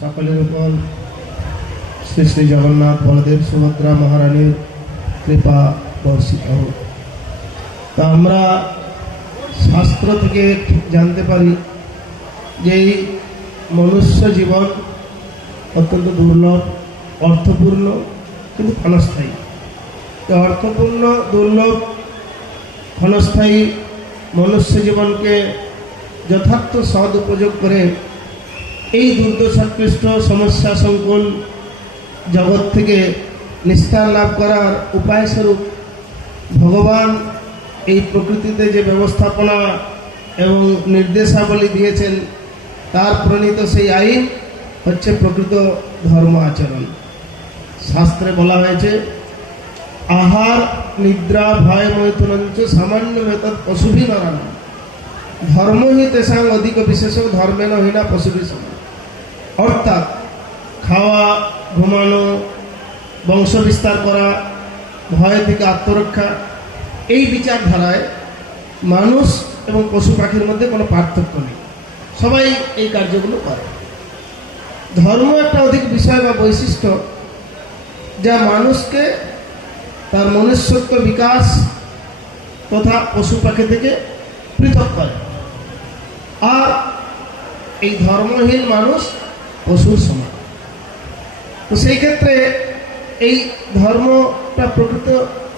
সকলের উপর শ্রী শ্রী জগন্নাথ বলদেব সুভদ্রা মহারানীর কৃপা বর্ষিত হোক। তা আমরা শাস্ত্র থেকে জানতে পারি যে এই মনুষ্য জীবন অত্যন্ত দুর্লভ, অর্থপূর্ণ কিন্তু ক্ষণস্থায়ী। অর্থপূর্ণ, দুর্লভ, ক্ষণস্থায়ী মনুষ্য জীবনকে যথার্থ সদ উপযোগ করে এই দুর্দশাকৃষ্ট সমস্যা সংকুল জগৎ থেকে নিস্তার লাভ করার উপায়স্বরূপ ভগবান এই প্রকৃতিতে যে ব্যবস্থাপনা এবং নির্দেশাবলী দিয়েছেন তার প্রণীত সেই আইন হচ্ছে প্রকৃত ধর্ম আচরণ। শাস্ত্রে বলা হয়েছে আহার নিদ্রা ভয় মৈথুনঞ্চ সামান্য মেতদ পশুভি নরান ধর্ম হি তেসাং অধিক বিশেষ ধর্মেন হীনা পশুভি সমান। অর্থাৎ খাওয়া, ঘুমানো, বংশ বিস্তার করা, ভয় থেকে আত্মরক্ষা, এই বিচারধারায় মানুষ এবং পশু পাখির মধ্যে কোনো পার্থক্য নেই, সবাই এই কার্যগুলো করে। ধর্ম একটা অধিক বিষয় বা বৈশিষ্ট্য যা মানুষকে তার মনুষ্যত্ব বিকাশ তথা পশু পাখি থেকে পৃথক করে। আর এই ধর্মহীন মানুষ পশুর সমান। তো সেই ক্ষেত্রে এই ধর্মটা প্রকৃত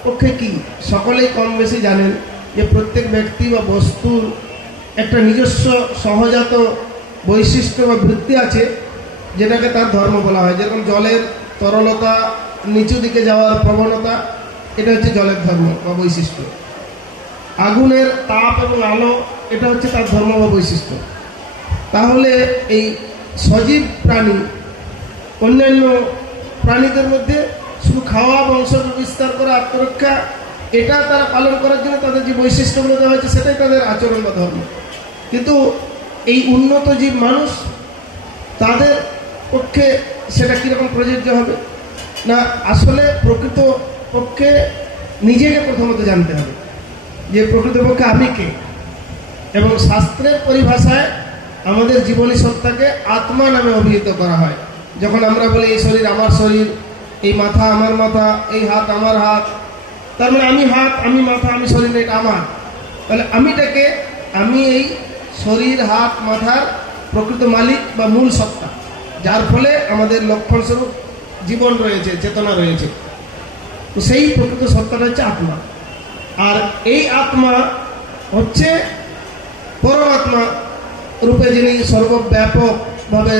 পক্ষে কি সকলেই কম বেশি জানেন যে প্রত্যেক ব্যক্তি বা বস্তুর একটা নিজস্ব সহজাত বৈশিষ্ট্য বা বৃত্তি আছে যেটাকে তার ধর্ম বলা হয়। যেরকম জলের তরলতা, নিচু দিকে যাওয়ার প্রবণতা, এটা হচ্ছে জলের ধর্ম বা বৈশিষ্ট্য। আগুনের তাপ এবং আলো, এটা হচ্ছে তার ধর্ম বা বৈশিষ্ট্য। তাহলে এই সজীব প্রাণী অন্যান্য প্রাণীদের মধ্যে শুধু খাওয়া, বংশ বিস্তার করা, আত্মরক্ষা, এটা তারা পালন করার জন্য তাদের যে বৈশিষ্ট্যগুলো দেওয়া হয়েছে সেটাই তাদের আচরণ বা ধর্ম। কিন্তু এই উন্নত জীব মানুষ, তাদের পক্ষে সেটা কীরকম প্রযোজ্য হবে না, আসলে প্রকৃত পক্ষে নিজেকে প্রথমত জানতে হবে যে প্রকৃতপক্ষে আমি কে। এবং শাস্ত্রের পরিভাষায় আমাদের জীবনী সত্তাকে আত্মা নামে অভিহিত করা হয়। যখন আমরা বলি এই শরীর আমার শরীর, এই মাথা আমার মাথা, এই হাত আমার হাত, তার মানে আমি হাত, আমি মাথা, আমি শরীর, এটা আমার। তাহলে আমিটাকে, আমি এই শরীর, হাত, মাথার প্রকৃত মালিক বা মূল সত্তা, যার ফলে আমাদের লক্ষণস্বরূপ জীবন রয়েছে, চেতনা রয়েছে। তো সেই প্রকৃত সত্তাটা হচ্ছে আত্মা। আর এই আত্মা হচ্ছে পরমাত্মা রূপে যিনি সর্বব্যাপকভাবে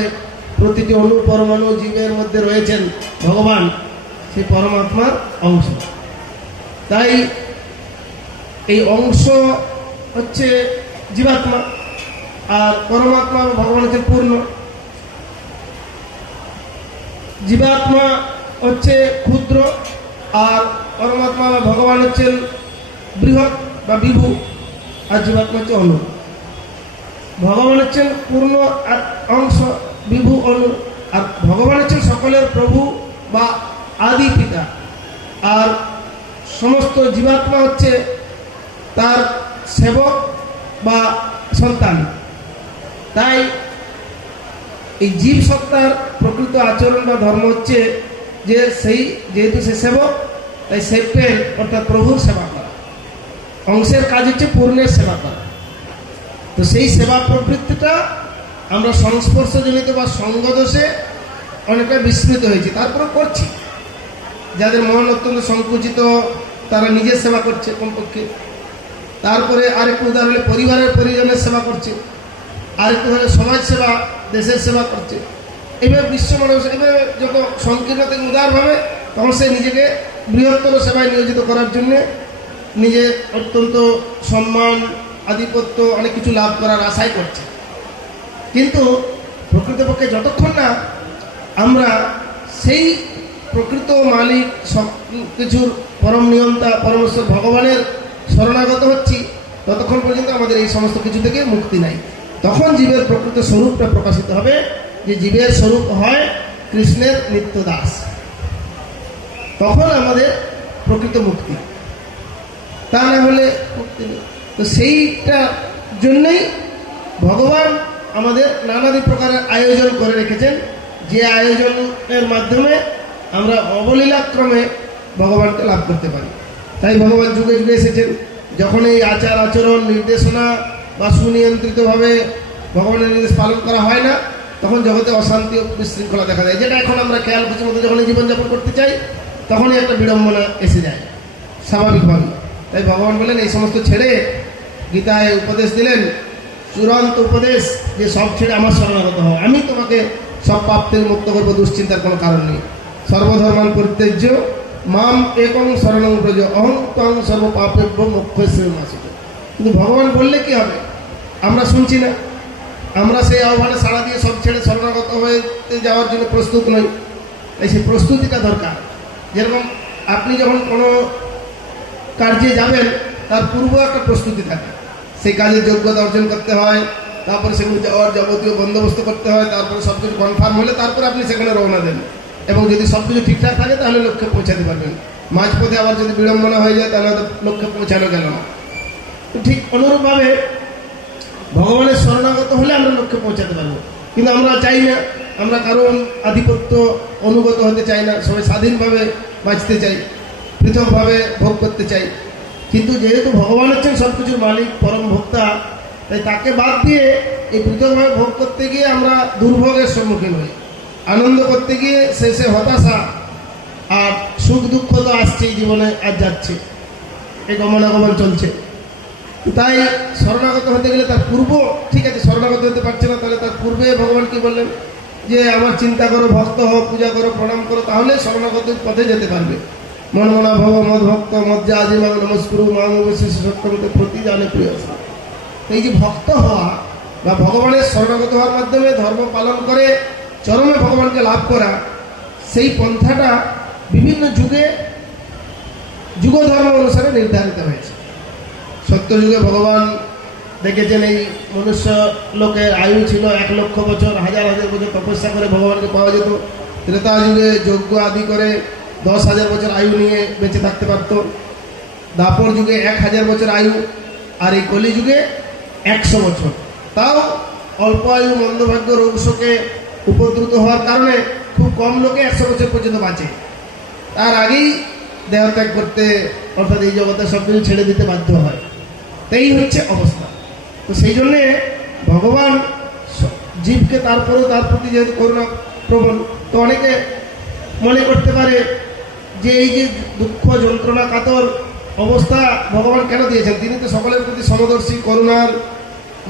প্রতিটি অণু পরমাণু জীবের মধ্যে রয়েছেন ভগবান, সেই পরমাত্মার অংশ। তাই এই অংশ হচ্ছে জীবাত্মা, আর পরমাত্মা ভগবান হচ্ছে পূর্ণ। জীবাত্মা হচ্ছে ক্ষুদ্র, আর পরমাত্মা বা ভগবান হচ্ছেন বৃহৎ বা বিভু, আর জীবাত্মা হচ্ছে অণু। ভগবান হচ্ছেন পূর্ণ অংশ, বিভু অণু, আর ভগবান হচ্ছেন সকলের প্রভু বা আদি পিতা, আর সমস্ত জীবাত্মা হচ্ছে তার সেবক বা সন্তান। তাই এই জীব সত্তার প্রকৃত আচরণ বা ধর্ম হচ্ছে যে যেহেতু সে সেবক, তাই সেবকের অর্থাৎ প্রভুর সেবা করা। অংশের কাজ হচ্ছে পূর্ণের সেবা করা। তো সেই সেবা প্রবৃত্তিটা আমরা সংস্পর্শজনিত বা সঙ্গদোষে অনেকটা বিস্মৃত হয়েছি, তারপরে করছি। যাদের মন অত্যন্ত সংকুচিত, তারা নিজের সেবা করছে কমপক্ষে। তারপরে আরেকটু উদাহরণ হলে পরিবারের পরিজনের সেবা করছে, আরেকটু হলে সমাজ সেবা, দেশের সেবা করছে। এইভাবে বিশ্ব মানুষ এভাবে যত সংকীর্ণ থেকে উদারভাবে, তখন সে নিজেকে বৃহত্তর সেবায় নিয়োজিত করার জন্যে নিজে অত্যন্ত সম্মান, আধিপত্য, অনেক কিছু লাভ করার আশাই করছে। কিন্তু প্রকৃতপক্ষে যতক্ষণ না আমরা সেই প্রকৃত মালিক, সব কিছুর পরম নিয়ন্তা, পরমেশ্বর ভগবানের শরণাগত হচ্ছি, ততক্ষণ পর্যন্ত আমাদের এই সমস্ত কিছু থেকে মুক্তি নাই। তখন জীবের প্রকৃত স্বরূপটা প্রকাশিত হবে, যে জীবের স্বরূপ হয় কৃষ্ণের নিত্য দাস। তখন আমাদের প্রকৃত মুক্তি, তা না হলে মুক্তি নেই। তো সেইটা জন্যই ভগবান আমাদের নানাদি প্রকারের আয়োজন করে রেখেছেন যে আয়োজনের মাধ্যমে আমরা অবলীলাক্রমে ভগবানকে লাভ করতে পারি। তাই ভগবান যুগে যুগে এসেছেন। যখন এই আচার আচরণ নির্দেশনা বা সুনিয়ন্ত্রিতভাবে ভগবানের নির্দেশ পালন করা হয় না, তখন জগতে অশান্তি ও বিশৃঙ্খলা দেখা যায়। যেটা এখন আমরা খেয়াল খুশির মতো যখনই জীবনযাপন করতে চাই, তখনই একটা বিড়ম্বনা এসে যায় স্বাভাবিকভাবে। তাই ভগবান বলেন এই সমস্ত ছেড়ে, গীতায় উপদেশ দিলেন, চূড়ান্ত উপদেশ, যে সব ছেড়ে আমার শরণাগত হয়, আমি তোমাকে সব পাপ থেকে মুক্ত করবো, দুশ্চিন্তার কোনো কারণ নেই। সর্বধর্মান পরিত্যাজ্য মাম একং শরণং ব্রজ অহং ত্বং সর্ব পাপেভ্য মোক্ষয়স্য মাসুত। কিন্তু ভগবান বললে কি হবে? আমরা শুনছি না, আমরা সেই আহ্বানে সাড়া দিয়ে সব ছেড়ে শরণাগত হয়ে যাওয়ার জন্য প্রস্তুত নই। তাই সেই প্রস্তুতিটা দরকার। যেরকম আপনি যখন কোনো কার্যে যাবেন, তার পূর্ব একটা প্রস্তুতি থাকে। সেই কাজের যোগ্যতা অর্জন করতে হয়, তারপরে সেগুলো যাওয়ার যাবতীয় বন্দোবস্ত করতে হয়, তারপরে সব কিছু কনফার্ম হলে তারপরে আপনি সেখানে রওনা দেন। এবং যদি সব কিছু ঠিকঠাক থাকে তাহলে লক্ষ্যে পৌঁছাতে পারবেন। মাঝপথে আবার যদি বিড়ম্বনা হয়ে যায় তাহলে হয়তো লক্ষ্যে পৌঁছানো গেল না। ঠিক অনুরূপভাবে ভগবানের শরণাগত হলে আমরা লক্ষ্যে পৌঁছাতে পারবো। কিন্তু আমরা চাই না, আমরা কারণ আধিপত্য অনুগত হতে চাই না, সবাই স্বাধীনভাবে বাঁচতে চাই, পৃথকভাবে ভোগ করতে চাই। কিন্তু যেহেতু ভগবান হচ্ছেন সব কিছুর মালিক, পরম ভোক্তা, তাই তাকে বাদ দিয়ে এই পৃথকভাবে ভোগ করতে গিয়ে আমরা দুর্ভোগের সম্মুখীন হই। আনন্দ করতে গিয়ে শেষে হতাশা আর সুখ দুঃখ তো আসছেই জীবনে, আর যাচ্ছে, এই গমনাগমন চলছে। তাই শরণাগত হতে গেলে তার পূর্ব, ঠিক আছে শরণাগত হতে পারছে না, তাহলে তার পূর্বে ভগবান কি বললেন? যে আমার চিন্তা করো, ভক্ত হও, পূজা করো, প্রণাম করো, তাহলে শরণাগতের পথে যেতে পারবে। মনমনা ভব মদ ভক্ত মজ্জা আজি মাং নমস্কুরু মাং অবশেষ সত্যমতে প্রতি জানে প্রিয়। এই যে ভক্ত হওয়া বা ভগবানের শরণাগত হওয়ার মাধ্যমে ধর্ম পালন করে চরমে ভগবানকে লাভ করা, সেই পন্থাটা বিভিন্ন যুগে যুগ ধর্ম অনুসারে নির্ধারিত হয়েছে। সত্যযুগে ভগবান দেখেছেন এই মনুষ্য লোকের আয়ু ছিল 1 লক্ষ বছর, হাজার হাজার বছর তপস্যা করে ভগবানকে পাওয়া যেত। ত্রেতা যুগে যজ্ঞ আদি করে 10,000 বছর আয়ু নিয়ে বেঁচে থাকতে পারত। দাপর যুগে 1000 বছর আয়ু, আর এই কলি যুগে 100 বছর। তাও অল্প আয়ু মন্দভাগ্য রোগ শোকে উপদ্রুত হওয়ার কারণে খুব কম লোকে 100 বছর পর্যন্ত বাঁচে। তার আগেই দেহত্যাগ করতে, অর্থাৎ এই জগতে সব কিছু ছেড়ে দিতে বাধ্য হয়। এই হচ্ছে অবস্থা। তো সেই জন্যে ভগবান জীবকে তারপরেও তার প্রতি যেহেতু করুণা প্রবণ, তো অনেকে মনে করতে পারে যে এই যে দুঃখ যন্ত্রণা কাতর অবস্থা ভগবান কেন দিয়েছেন? তিনি তো সকলের প্রতি সমদর্শী, করুণার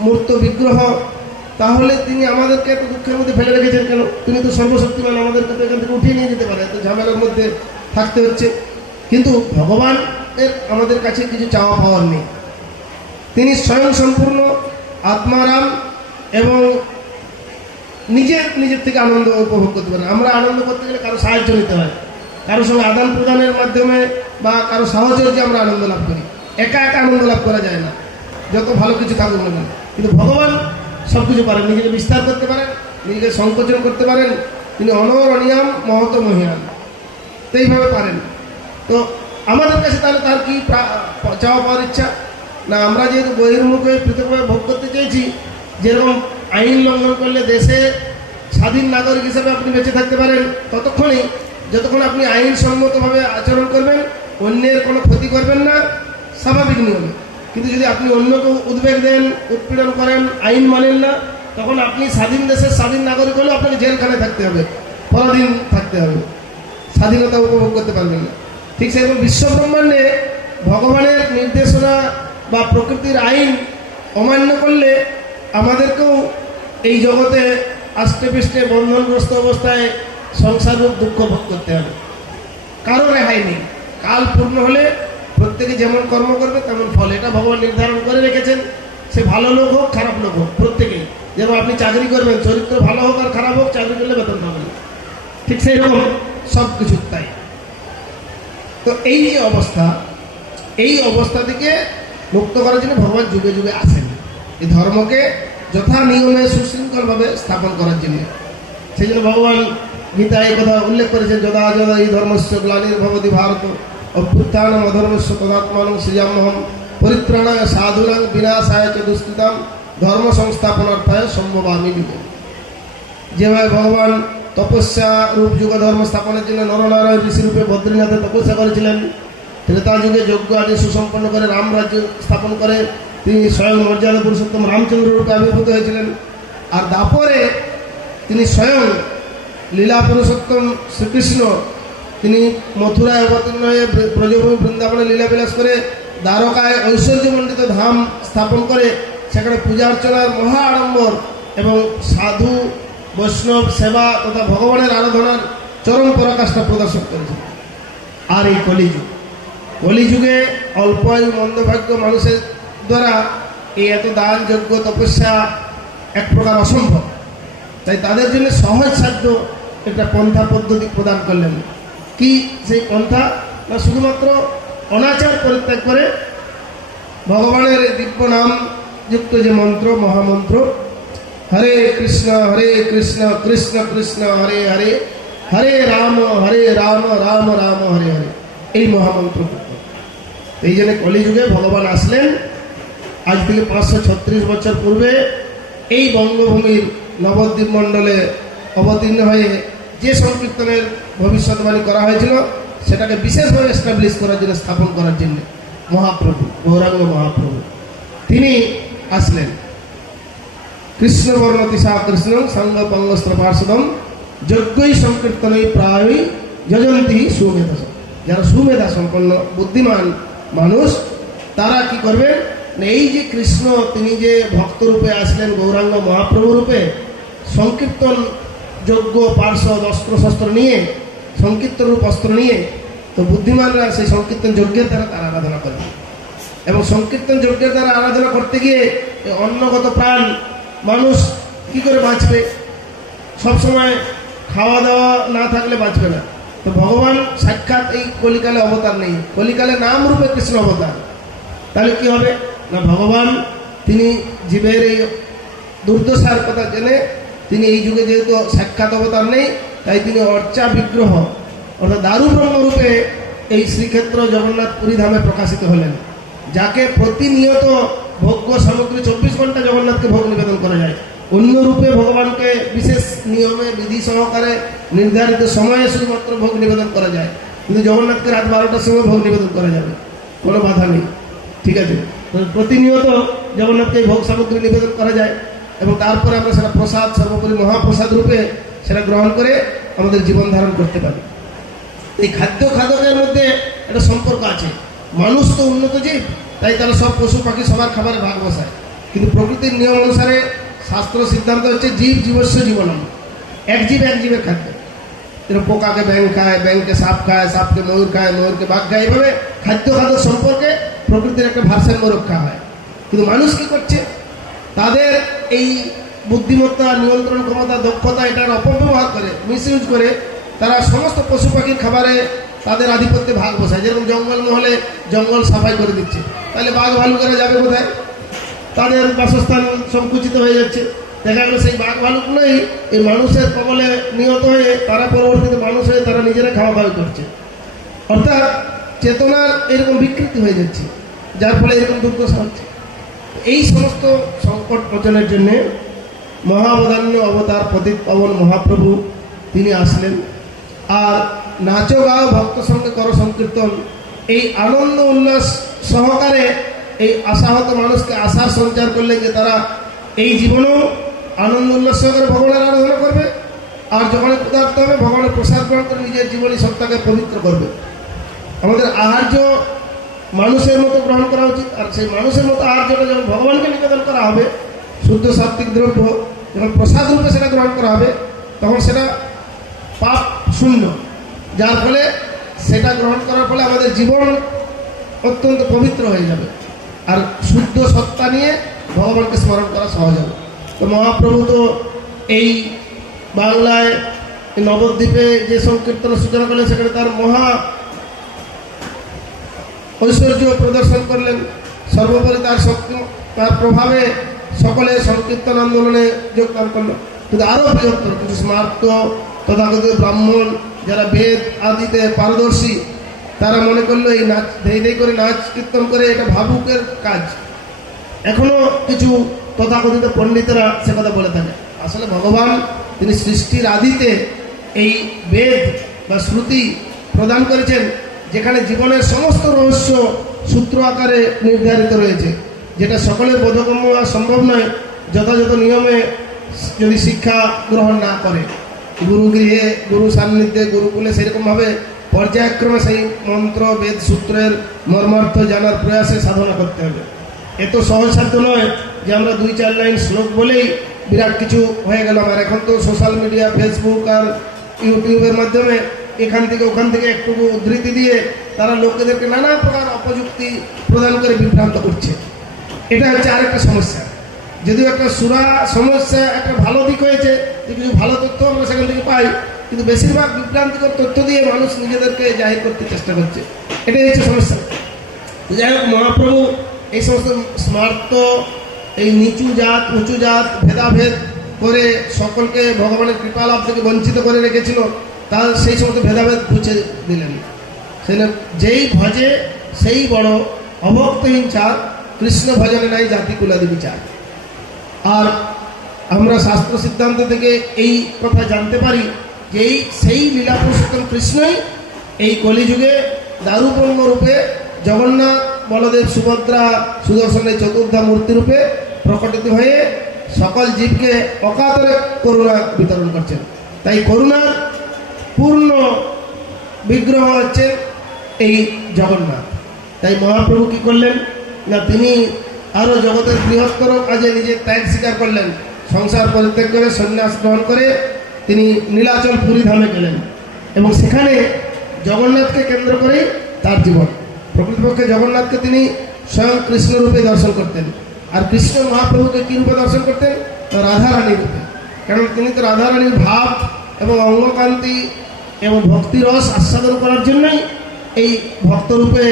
মূর্ত বিগ্রহ, তাহলে তিনি আমাদেরকে এত দুঃখের মধ্যে ফেলে রেখেছেন কেন? তিনি তো সর্বশক্তিমান, আমাদেরকে তো এখান থেকে উঠিয়ে নিয়ে যেতে পারে, এত ঝামেলার মধ্যে থাকতে হচ্ছে। কিন্তু ভগবানের আমাদের কাছে কিছু চাওয়া পাওয়ার নেই। তিনি স্বয়ং সম্পূর্ণ আত্মারাম এবং নিজের থেকে আনন্দ উপভোগ করতে পারেন। আমরা আনন্দ করতে গেলে কারো সাহায্য নিতে হয়, কারোর সঙ্গে আদান প্রদানের মাধ্যমে বা কারো সাহচর্যে আমরা আনন্দ লাভ করি। একা একা আনন্দ লাভ করা যায় না, যত ভালো কিছু থাকুক না। কিন্তু ভগবান সব কিছু পারেন, নিজেকে বিস্তার করতে পারেন, নিজেকে সংকোচন করতে পারেন। তিনি অনর অনিয়াম মহত মহিয়ান, তো এইভাবে পারেন। তো আমাদের কাছে তাহলে তার কি চাওয়া পাওয়ার ইচ্ছা না? আমরা যেহেতু বহির্মুখ হয়ে পৃথকভাবে ভোগ করতে চেয়েছি, যেরকম আইন লঙ্ঘন করলে দেশে স্বাধীন নাগরিক হিসেবে আপনি বেঁচে থাকতে পারেন ততক্ষণই, যতক্ষণ আপনি আইনসম্মতভাবে আচরণ করবেন, অন্যের কোনো ক্ষতি করবেন না, স্বাভাবিক নিয়মে। কিন্তু যদি আপনি অন্যকে উদ্বেগ দেন, উৎপীড়ন করেন, আইন মানেন না, তখন আপনি স্বাধীন দেশের স্বাধীন নাগরিক হলেও আপনাকে জেলখানায় থাকতে হবে, পরাধীন থাকতে হবে, স্বাধীনতা উপভোগ করতে পারবেন না। ঠিক সেরকম বিশ্বব্রহ্মাণ্ডে ভগবানের নির্দেশনা বা প্রকৃতির আইন অমান্য করলে আমাদেরকেও এই জগতে আষ্টে পৃষ্ঠে বন্ধনগ্রস্ত অবস্থায় সংসাররূপ দুঃখ ভোগ করতে হবে। কারো রেহাই নেই। কাল পূর্ণ হলে প্রত্যেকে যেমন কর্ম করবে তেমন ফল, এটা ভগবান নির্ধারণ করে রেখেছেন। সে ভালো লোক হোক খারাপ লোক হোক, প্রত্যেকেই। যেমন আপনি চাকরি করবেন, চরিত্র ভালো হোক আর খারাপ হোক, চাকরি করলে বেতন পাবেন, ঠিক সেই রকম সব কিছু তাই। তো এই যে অবস্থা, এই অবস্থা থেকে মুক্ত করার জন্য ভগবান যুগে যুগে আসেন, এই ধর্মকে যথা নিয়মে সুশৃঙ্খলভাবে স্থাপন করার জন্য। সেই জন্য ভগবান গীতা এই কথা উল্লেখ করেছেন, যদা যদা এই ধর্মস্য গ্লানির্ভবতি ভারত অভ্যুত্থানম অধর্মস্য তদাত্মানং সৃজাম্যহম পরিত্রাণায় সাধুনাং বিনাশায় চ দুষ্কৃতাম ধর্ম সংস্থাপনার্থায় সম্ভবামি বিভূ। যেভাবে ভগবান তপস্যা রূপ যুগ ধর্ম স্থাপনের জন্য নরনারায়ণ ঋষি রূপে বদ্রীনাথে তপস্যা করেছিলেন। ত্রেতা যুগে যজ্ঞ আদি সুসম্পন্ন করে রাম রাজ্য স্থাপন করে তিনি স্বয়ং মর্যাদা পুরুষোত্তম রামচন্দ্র রূপে আবির্ভূত হয়েছিলেন। আর দাপরে তিনি স্বয়ং লীলা পুরুষোত্তম শ্রীকৃষ্ণ তিনি মথুরায় অবতীর্ণ হয়ে ব্রজভূমি বৃন্দাবনে লীলাবিলাস করে দ্বারকায় ঐশ্বর্যমণ্ডিত ধাম স্থাপন করে সেখানে পূজা অর্চনার মহা আড়ম্বর এবং সাধু বৈষ্ণব সেবা তথা ভগবানের আরাধনার চরম পরাকাষ্ঠা প্রদর্শন করেছেন। আর এই কলিযুগে অল্প আয়ু মন্দভাগ্য মানুষের দ্বারা এই এত দান যজ্ঞ তপস্যা এক প্রকার অসম্ভব। তাই তাদের জন্য সহজ সাধ্য একটা পন্থা পদ্ধতি প্রদান করলেন। কি সেই পন্থা? না শুধুমাত্র অনাচার পরিত্যাগ করে ভগবানের দিব্য নাম যুক্ত যে মন্ত্র মহামন্ত্র হরে কৃষ্ণ কৃষ্ণ কৃষ্ণ হরে হরে হরে রাম রাম রাম হরে হরে, এই মহামন্ত্র। এই জন্য কলিযুগে ভগবান আসলেন আজ থেকে 536 বছর পূর্বে এই বঙ্গভূমির নবদ্বীপ মণ্ডলে অবতীর্ণ হয়ে যে সংকীর্তনের ভবিষ্যৎবাণী করা হয়েছিল সেটাকে বিশেষভাবে এস্টাবলিশ করার জন্য, স্থাপন করার জন্য মহাপ্রভু গৌরাঙ্গ মহাপ্রভু তিনি আসলেন। কৃষ্ণবর্ণ তিসা কৃষ্ণ সঙ্গ পঙ্গস্ত্র পার্শ্বদম যজ্ঞই সংকীর্তনই প্রায়ই যজন্তি সুমেধা। যারা সুমেধা সম্পন্ন বুদ্ধিমান মানুষ তারা কি করবেন? এই যে কৃষ্ণ তিনি যে ভক্ত রূপে আসলেন গৌরাঙ্গ মহাপ্রভু রূপে, সংকীর্তন যজ্ঞ পার্শ্বদ অস্ত্র শস্ত্র নিয়ে সংকীর্তন রূপ অস্ত্র নিয়ে, তো বুদ্ধিমানরা সেই সংকীর্তন যজ্ঞের দ্বারা তারা আরাধনা করবে। এবং সংকীর্তন যজ্ঞের দ্বারা আরাধনা করতে গিয়ে অন্নগত প্রাণ মানুষ কি করে বাঁচবে? সবসময় খাওয়া দাওয়া না থাকলে বাঁচবে না। তো ভগবান সাক্ষাৎ এই কলিকালে অবতার নেই, কলিকালে নাম রূপে কৃষ্ণ অবতার। তাহলে কি হবে না, ভগবান তিনি জীবের এই দুর্দশার কথা জেনে তিনি এই যুগে যেহেতু সাক্ষাৎ অবতার নেই, তাই তিনি অর্চা বিগ্রহ অর্থাৎ দারু ব্রহ্মরূপে এই শ্রীক্ষেত্র জগন্নাথ পুরী ধামে প্রকাশিত হলেন, যাকে প্রতিনিয়ত ভোগ্য সামগ্রী 24 ঘন্টা জগন্নাথকে ভোগ নিবেদন করা যায়। অন্য রূপে ভগবানকে বিশেষ নিয়মে বিধি সহকারে নির্ধারিত সময়ে শুধুমাত্র ভোগ নিবেদন করা যায়, কিন্তু জগন্নাথকে রাত 12টার সময় ভোগ নিবেদন করা যাবে, কোনো বাধা নেই। ঠিক আছে, প্রতিনিয়ত জগন্নাথকে ভোগ সামগ্রী নিবেদন করা যায় এবং তারপরে আমরা সেটা প্রসাদ, সর্বোপরি মহাপ্রসাদ রূপে সেটা গ্রহণ করে আমাদের জীবন ধারণ করতে পারি। এই খাদ্য খাদকের মধ্যে একটা সম্পর্ক আছে। মানুষ তো উন্নত জীব, তাই তারা সব পশু পাখি সবার খাবারে ভাগ বসায়, কিন্তু প্রকৃতির নিয়ম অনুসারে শাস্ত্র সিদ্ধান্ত হচ্ছে জীব জীবস্ব জীবনম, এক জীব এক জীবের খাদ্য। এরকম পোকাকে ব্যাঙ খায়, ব্যাঙকে সাপ খায়, সাপকে ময়ূর খায়, ময়ূরকে বাঘ খায়। এইভাবে খাদ্য খাদ্য সম্পর্কে প্রকৃতির একটা ভারসাম্য রক্ষা হয়। কিন্তু মানুষ কি করছে? তাদের এই বুদ্ধিমত্তা, নিয়ন্ত্রণ ক্ষমতা, দক্ষতা এটার অপব্যবহার করে, মিসইউজ করে তারা সমস্ত পশু পাখির খাবারে তাদের আধিপত্যে ভাগ বসায়। যেরকম জঙ্গল মহলে জঙ্গল সাফাই করে দিচ্ছে, তাহলে বাঘ ভালুকেরা যাবে কোথায়? তাদের বাসস্থান সংকুচিত হয়ে যাচ্ছে। দেখা গেল সেই বাঘ ভালুকগুলোই এই মানুষের কবলে নিহত হয়ে তারা পরবর্তীতে মানুষ হয়ে তারা নিজেরা খাওয়া খাওয়াই করছে। অর্থাৎ চেতনার এরকম বিকৃতি হয়ে যাচ্ছে, যার ফলে এরকম দুর্দশা হচ্ছে। এই সমস্ত সংকট মোচনের জন্যে মহাবদান্য অবতার পতিত পাবন মহাপ্রভু তিনি আসলেন। আর নাচো গাও ভক্ত সঙ্গে কর সংকীর্তন, এই আনন্দ উল্লাস সহকারে এই আশাহত মানুষকে আশার সঞ্চার করলেন যে তারা এই জীবনেও আনন্দ উল্লাস সহকারে ভগবানের আরাধনা করবে, আর যখন পদার্থ হবে ভগবানের প্রসাদ গ্রহণ করে নিজের জীবনী সত্তাকে পবিত্র করবে। আমাদের আহার্য মানুষের মতো গ্রহণ করা উচিত। আর সেই মানুষের মতো আহার্যটা যখন ভগবানকে নিবেদন করা হবে, শুদ্ধ সাত্বিক দ্রব্য যখন প্রসাদ রূপে সেটা গ্রহণ করা হবে, তখন সেটা পাপ শূন্য, যার ফলে সেটা গ্রহণ করার ফলে আমাদের জীবন অত্যন্ত পবিত্র হয়ে যাবে আর শুদ্ধ সত্তা নিয়ে ভগবানকে স্মরণ করা সহজ হবে। তো মহাপ্রভু তো এই বাংলায় নবদ্বীপে যে সংকীর্তনের সূচনা করলেন, সেখানে তার মহা ঐশ্বর্য প্রদর্শন করলেন। সর্বোপরি তার শক্তি, তার প্রভাবে সকলে সংকীর্তন আন্দোলনে যোগদান করল। কিন্তু আরও বৃহত্তর কিছু স্মার্ত তথাকথিত ব্রাহ্মণ যারা বেদ আদিতে পারদর্শী, তারা মনে করলো এই নাচ ধেই করে নাচ কীর্তন করে এটা ভাবুকের কাজ। এখনো কিছু তথাকথিত পণ্ডিতেরা সে কথা বলে থাকে। আসলে ভগবান তিনি সৃষ্টির আদিতে এই বেদ বা শ্রুতি প্রদান করেছেন, যেখানে জীবনের সমস্ত রহস্য সূত্র আকারে নির্ধারিত রয়েছে, যেটা সকলের বোধগম্য হওয়া সম্ভব নয় যথাযথ নিয়মে যদি শিক্ষা গ্রহণ না করে। গুরুগৃহে, গুরু সান্নিধ্যে, গুরুকুলে সেরকমভাবে পর্যায়ক্রমে সেই মন্ত্র বেদ সূত্রের মর্মার্থ জানার প্রয়াসে সাধনা করতে হবে। এত সহজসাধ্য নয় যে আমরা 2-4 লাইন শ্লোক বলেই বিরাট কিছু হয়ে গেল। আর এখন তো সোশ্যাল মিডিয়া, ফেসবুক আর ইউটিউবের মাধ্যমে এখান থেকে ওখান থেকে একটু উদ্ধৃতি দিয়ে তারা লোকেদেরকে নানা প্রকার অপযুক্তি প্রদান করে বিভ্রান্ত করছে। এটা হচ্ছে আরেকটা সমস্যা। যদিও একটা সুরা সমস্যা একটা ভালো দিক হয়েছে যে কিছু ভালো তথ্য আমরা সেখান থেকে পাই, কিন্তু বেশিরভাগ বিভ্রান্তিকর তথ্য দিয়ে মানুষ নিজেদেরকে জাহির করতে চেষ্টা করছে। এটাই হচ্ছে সমস্যা। যাই হোক, মহাপ্রভু এই সমস্ত স্মার্ত, এই নিচু জাত উঁচু জাত ভেদাভেদ করে সকলকে ভগবানের কৃপা লাভ থেকে বঞ্চিত করে রেখেছিল, তার সেই সমস্ত ভেদাভেদ ঘুচে দিলেন। সেটা যেই ভজে সেই বড়, অভক্তহীন চার, কৃষ্ণ ভজনে নাই জাতি কুলাদি বিচার। আর আমরা শাস্ত্র সিদ্ধান্ত থেকে এই কথা জানতে পারি যে সেই লীলা পুরুষোত্তম কৃষ্ণই এই কলিযুগে দারুপূর্ণ রূপে জগন্নাথ, বলদেব, সুভদ্রা, সুদর্শনের চতুর্ধা মূর্তি রূপে প্রকটিত হয়ে সকল জীবকে অকাতরে করুণা বিতরণ করছেন। তাই করুণার পূর্ণ বিগ্রহ হচ্ছে এই জগন্নাথ। তাই মহাপ্রভু কি করলেন না, তিনি আরও জগতের বৃহত্তর কাজে নিজের ত্যাগ স্বীকার করলেন। সংসার পরিত্যাগ করে সন্ন্যাস গ্রহণ করে তিনি নীলাচল পুরী ধামে গেলেন এবং সেখানে জগন্নাথকে কেন্দ্র করেই তার জীবন। প্রকৃতপক্ষে জগন্নাথকে তিনি স্বয়ং কৃষ্ণরূপে দর্শন করতেন, আর কৃষ্ণ মহাপ্রভুকে কী রূপে দর্শন করতেন? রাধারানী রূপে। কারণ তিনি তো রাধারানীর ভাব এবং অঙ্গকান্তি এবং ভক্তিরস আস্বাদন করার জন্যই এই ভক্তরূপে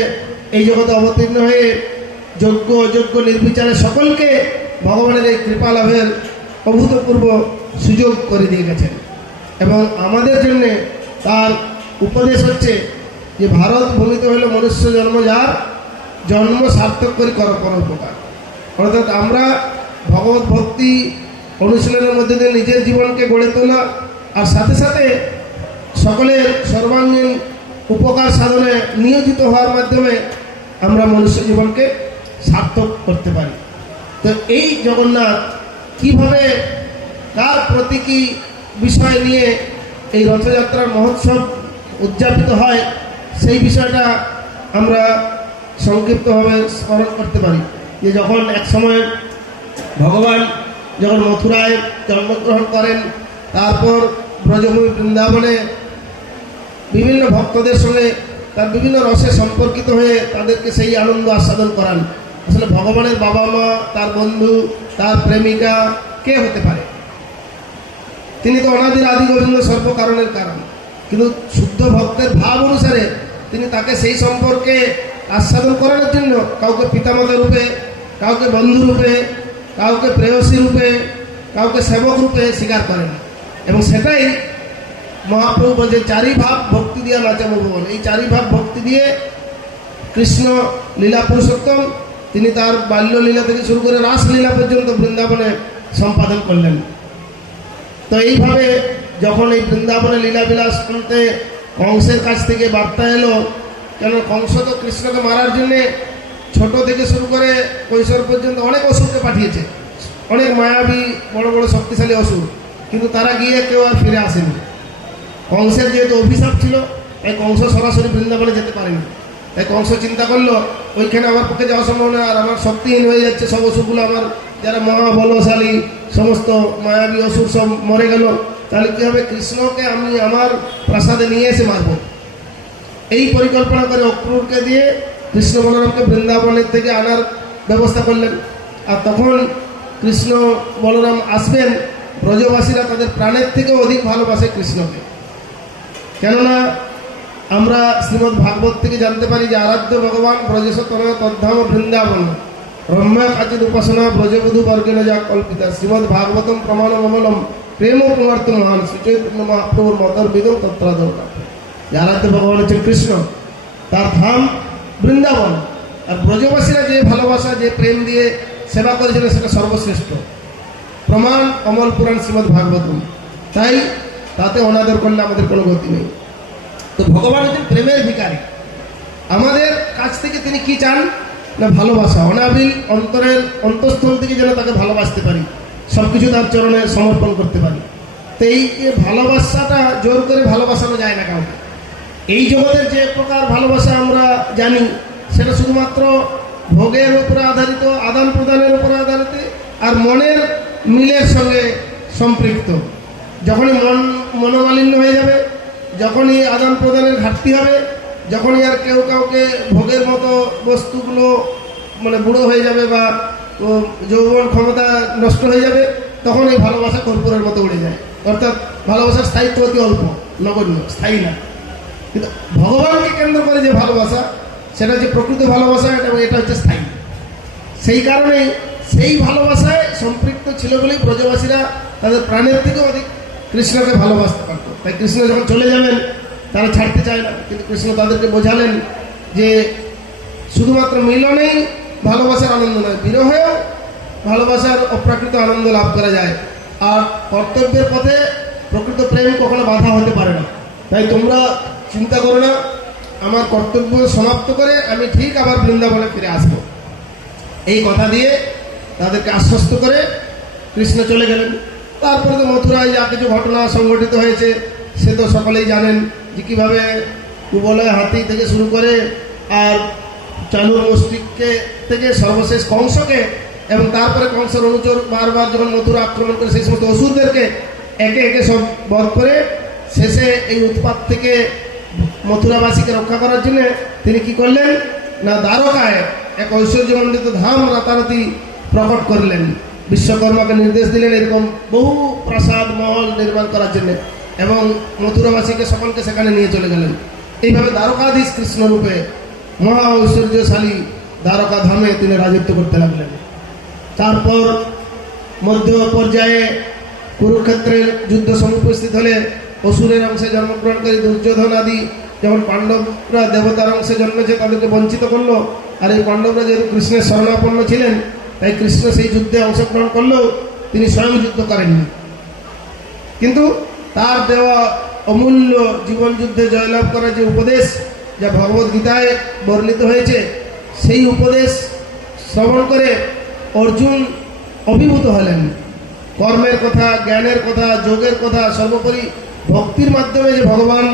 এই জগতে অবতীর্ণ হয়ে যোগ্য অযোগ্য নির্বিচারে সকলকে ভগবানের এই কৃপা লাভের অভূতপূর্ব সুযোগ করে দিয়ে গেছেন। এবং আমাদের জন্যে তার উপদেশ হচ্ছে যে ভারত ভূমিতে হইল মনুষ্য জন্ম, যার জন্ম সার্থক করে কর পরোপকার। অর্থাৎ আমরা ভগবত ভক্তি অনুশীলনের মধ্যে দিয়ে নিজের জীবনকে গড়ে তোলা, আর সাথে সাথে সকলের সর্বাঙ্গীন উপকার সাধনে নিয়োজিত হওয়ার মাধ্যমে আমরা মনুষ্য জীবনকে সার্থক করতে পারি। তো এই জগন্নাথ কীভাবে, কার প্রতীকী বিষয় নিয়ে এই রথযাত্রার মহোৎসব উদযাপিত হয়, সেই বিষয়টা আমরা সংক্ষিপ্তভাবে স্মরণ করতে পারি। যে যখন এক সময় ভগবান যখন মথুরায় জন্মগ্রহণ করেন, তারপর ব্রজভূমি বৃন্দাবনে বিভিন্ন ভক্তদের সঙ্গে তার বিভিন্ন রসে সম্পর্কিত হয়ে তাদেরকে সেই আনন্দ আস্বাদন করান। আসলে ভগবানের বাবা মা, তার বন্ধু, তার প্রেমিকা কে হতে পারে? তিনি তো অনাদির আদি গোবিন্দ, সর্বকারণের কারণ। কিন্তু শুদ্ধ ভক্তের ভাব অনুসারে তিনি তাকে সেই সম্পর্কে আস্বাদন করানোর জন্য কাউকে পিতামাতা রূপে, কাউকে বন্ধু রূপে, কাউকে প্রেয়সী রূপে, কাউকে সেবক রূপে স্বীকার করেন। এবং সেটাই মহাপ্রভু বলছে, চারি ভাব ভক্তি দিয়া নাচাবো ভুবন। এই চারি ভাব ভক্তি দিয়ে কৃষ্ণ লীলা পুরুষোত্তম তিনি তার বাল্যলীলা থেকে শুরু করে রাসলীলা পর্যন্ত বৃন্দাবনে সম্পাদন করলেন। তো এইভাবে যখন এই বৃন্দাবনে লীলাবিলাস করতে কংসের কাছ থেকে বার্তা এলো, কেন কংস তো কৃষ্ণকে মারার জন্যে ছোট থেকে শুরু করে কৈশোর পর্যন্ত অনেক অসুরকে পাঠিয়েছে, অনেক মায়াবী বড় বড় শক্তিশালী অসুর, কিন্তু তারা গিয়ে কেউ আর ফিরে আসেনি। কংসের যেহেতু অভিশাপ ছিল, তাই কংস সরাসরি বৃন্দাবনে যেতে পারেনি। তাই কংস চিন্তা করলো, ওইখানে আমার পক্ষে যাওয়া সম্ভব না, আর আমার শক্তিহীন হয়ে যাচ্ছে সব অসুরগুলো, আমার যারা মহাবলশালী সমস্ত মায়াবী অসুর সব মরে গেল, তাহলে কী হবে? কৃষ্ণকে আমি আমার প্রাসাদে নিয়ে এসে মারব। এই পরিকল্পনা করে অক্রূরকে দিয়ে কৃষ্ণ বলরামকে বৃন্দাবনের থেকে আনার ব্যবস্থা করলেন। আর তখন কৃষ্ণ বলরাম আসবেন, ব্রজবাসীরা তাদের প্রাণের থেকেও অধিক ভালোবাসে কৃষ্ণকে। কেননা আমরা শ্রীমদ্ ভাগবত থেকে জানতে পারি যে আরাধ্য ভগবান ব্রজেশতন তদ্ধাম বৃন্দাবন রম্যা কাচিত উপাসনা ব্রজবধূ বর্গেন যা কল্পিতা শ্রীমদ্ ভাগবতম প্রমাণম অমলম প্রেম প্রমার্থ মহান শ্রীচৈতন্য মহাপ্রভুর মতর বিদম তত্রাদৌকা। যে আরাধ্য ভগবান হচ্ছেন কৃষ্ণ, তার ধাম বৃন্দাবন। আর ব্রজবাসীরা যে ভালোবাসা, যে প্রেম দিয়ে সেবা করেছিলেন, সেটা সর্বশ্রেষ্ঠ প্রমাণ অমল পুরাণ শ্রীমদ্ ভাগবতম। তাই তাতে অনাদর করলে আমাদের কোনো গতি নেই। তো ভগবান হচ্ছেন প্রেমের ভিখারি। আমাদের কাছ থেকে তিনি কি চান না ভালোবাসা, অনাবিল অন্তরের অন্তঃস্থল থেকে যেন তাকে ভালোবাসতে পারি, সব কিছু তার চরণে সমর্পণ করতে পারি। তো এই যে ভালোবাসাটা জোর করে ভালোবাসানো যায় না কাউকে। এই জগতের যে প্রকার ভালোবাসা আমরা জানি সেটা শুধুমাত্র ভোগের উপরে আধারিত, আদান প্রদানের উপরে আধারিত, আর মনের মিলের সঙ্গে সম্পৃক্ত। যখনই মনোমালিন্য হয়ে যাবে, যখনই আদান প্রদানের ঘাটতি হবে, যখনই আর কেউ কাউকে ভোগের মতো বস্তুগুলো মানে বুড়ো হয়ে যাবে বা যৌবন ক্ষমতা নষ্ট হয়ে যাবে, তখন এই ভালোবাসা কর্পূরের মতো উড়ে যায়। অর্থাৎ ভালোবাসার স্থায়িত্ব অতি অল্প, নগণ্য, স্থায়ী না। কিন্তু ভগবানকে কেন্দ্র করে যে ভালোবাসা, সেটা হচ্ছে প্রকৃত ভালোবাসা এবং এটা হচ্ছে স্থায়ী। সেই কারণেই সেই ভালোবাসায় সম্পৃক্ত ছিল বলেই ব্রজবাসীরা তাদের প্রাণের থেকেও অধিক কৃষ্ণকে ভালোবাসতে পারত। তাই কৃষ্ণ যখন চলে যাবেন তারা ছাড়তে চায় না, কিন্তু কৃষ্ণ তাদেরকে বোঝালেন যে শুধুমাত্র মিলনেই ভালোবাসার আনন্দ নয়, বিরহেও ভালোবাসার অপ্রাকৃত আনন্দ লাভ করা যায়। আর কর্তব্যের পথে প্রকৃত প্রেম কখনো বাধা হতে পারে না। তাই তোমরা চিন্তা করো না, আমার কর্তব্য সমাপ্ত করে আমি ঠিক আবার বৃন্দাবনে ফিরে আসব। এই কথা দিয়ে তাদেরকে আশ্বস্ত করে কৃষ্ণ চলে গেলেন। তারপরে তো মথুরায় যা কিছু ঘটনা সংঘটিত হয়েছে সে তো সকলেই জানেন, যে কীভাবে কুবলয় হাতি থেকে শুরু করে আর চানুর মুষ্টিককে থেকে সর্বশেষ কংসকে, এবং তারপরে কংসের অনুচর বারবার যখন মথুরা আক্রমণ করে সেই সমস্ত অসুরদেরকে একে একে সব বধ করে শেষে এই উৎপাত থেকে মথুরাবাসীকে রক্ষা করার জন্য তিনি কি করলেন না দ্বারকায় এক ঐশ্বর্যমণ্ডিত ধাম রাতারাতি প্রকট করলেন। বিশ্বকর্মাকে নির্দেশ দিলেন এরকম বহু প্রাসাদ মহল নির্মাণ করার জন্য, এবং মথুরাবাসীকে সকলকে সেখানে নিয়ে চলে গেলেন। এইভাবে দ্বারকাধীশ কৃষ্ণরূপে মহা ঐশ্বর্যশালী দ্বারকা ধামে তিনি রাজত্ব করতে লাগলেন। তারপর মধ্য পর্যায়ে কুরুক্ষেত্রের যুদ্ধ সমুপস্থিত হলে অসুরের অংশে জন্মগ্রহণকারী দুর্যোধন আদি যেমন পাণ্ডবরা দেবতার অংশে জন্মেছে তাদেরকে বঞ্চিত করলো, আর এই পাণ্ডবরা যেহেতু কৃষ্ণের শরণাপন্ন ছিলেন তাই কৃষ্ণ সেই যুদ্ধে অংশগ্রহণ করলেও তিনি স্বয়ং যুদ্ধ করেননি। কিন্তু তার দেওয়া অমূল্য জীবন যুদ্ধে জয়লাভ করার যে উপদেশ যা ভগবদ্গীতায় বর্ণিত হয়েছে, সেই উপদেশ শ্রবণ করে অর্জুন অভিভূত হলেন। কর্মের কথা, জ্ঞানের কথা, যোগের কথা, সর্বোপরি ভক্তির মাধ্যমে যে ভগবান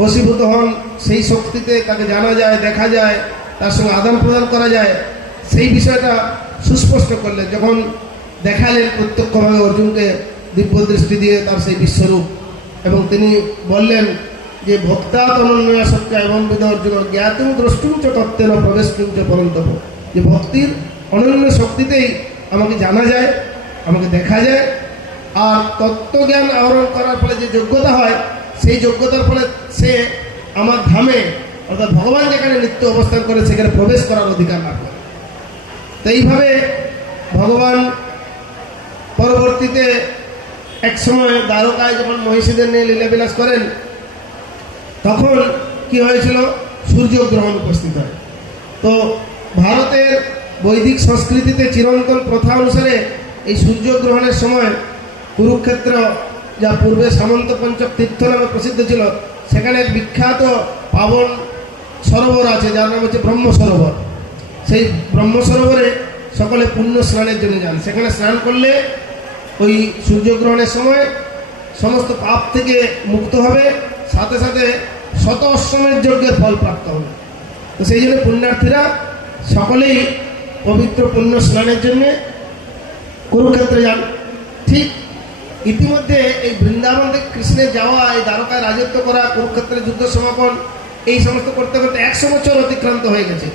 বশীভূত হন, সেই শক্তিতে তাকে জানা যায়, দেখা যায়, তার সঙ্গে আদান প্রদান করা যায়, সেই বিষয়টা সুস্পষ্ট করলেন যখন দেখালেন প্রত্যক্ষভাবে অর্জুনকে দিব্য দৃষ্টি দিয়ে তার সেই বিশ্বরূপ। এবং তিনি বললেন যে ভক্তাৎ অনন্যয়া সত্য এবং বিধ অর্জুন জ্ঞাতুম দ্রষ্টুম চ তত্ত্বেন প্রবেষ্টুম চ পরন্তপ, যে ভক্তির অনন্য শক্তিতেই আমাকে জানা যায়, আমাকে দেখা যায়, আর তত্ত্বজ্ঞান আহরণ করার ফলে যে যোগ্যতা হয় সেই যোগ্যতার ফলে সে আমার ধামে অর্থাৎ ভগবান যেখানে নিত্য অবস্থান করে সেখানে প্রবেশ করার অধিকার লাভ করে। তো এইভাবে ভগবান পরবর্তীতে এক সময় দ্বারকায় যখন মহিষীদের নিয়ে লীলাবিলাস করেন তখন কি হয়েছিল, সূর্যগ্রহণ উপস্থিত হয়। তো ভারতের বৈদিক সংস্কৃতিতে চিরন্তন প্রথা অনুসারে এই সূর্যগ্রহণের সময় কুরুক্ষেত্র, যা পূর্বে সামন্ত পঞ্চক তীর্থ নামে প্রসিদ্ধ ছিল, সেখানে এক বিখ্যাত পাবন সরোবর আছে যার নাম হচ্ছে ব্রহ্ম সরোবর। সেই ব্রহ্ম সরোবরে সকলে পুণ্য স্নানের জন্য যান। সেখানে স্নান করলে ওই সূর্যগ্রহণের সময় সমস্ত পাপ থেকে মুক্ত হবে, সাথে সাথে শত অশ্বমেধ যজ্ঞের ফল প্রাপ্ত হবে। তো সেই জন্য পুণ্যার্থীরা সকলেই পবিত্র পুণ্য স্নানের জন্য কুরুক্ষেত্রে যান। ঠিক ইতিমধ্যে এই বৃন্দাবন থেকে কৃষ্ণের যাওয়া, এই দ্বারকায় রাজত্ব করা, কুরুক্ষেত্রের যুদ্ধ সমাপন, এই সমস্ত করতে করতে 100 বছর অতিক্রান্ত হয়ে গেছে।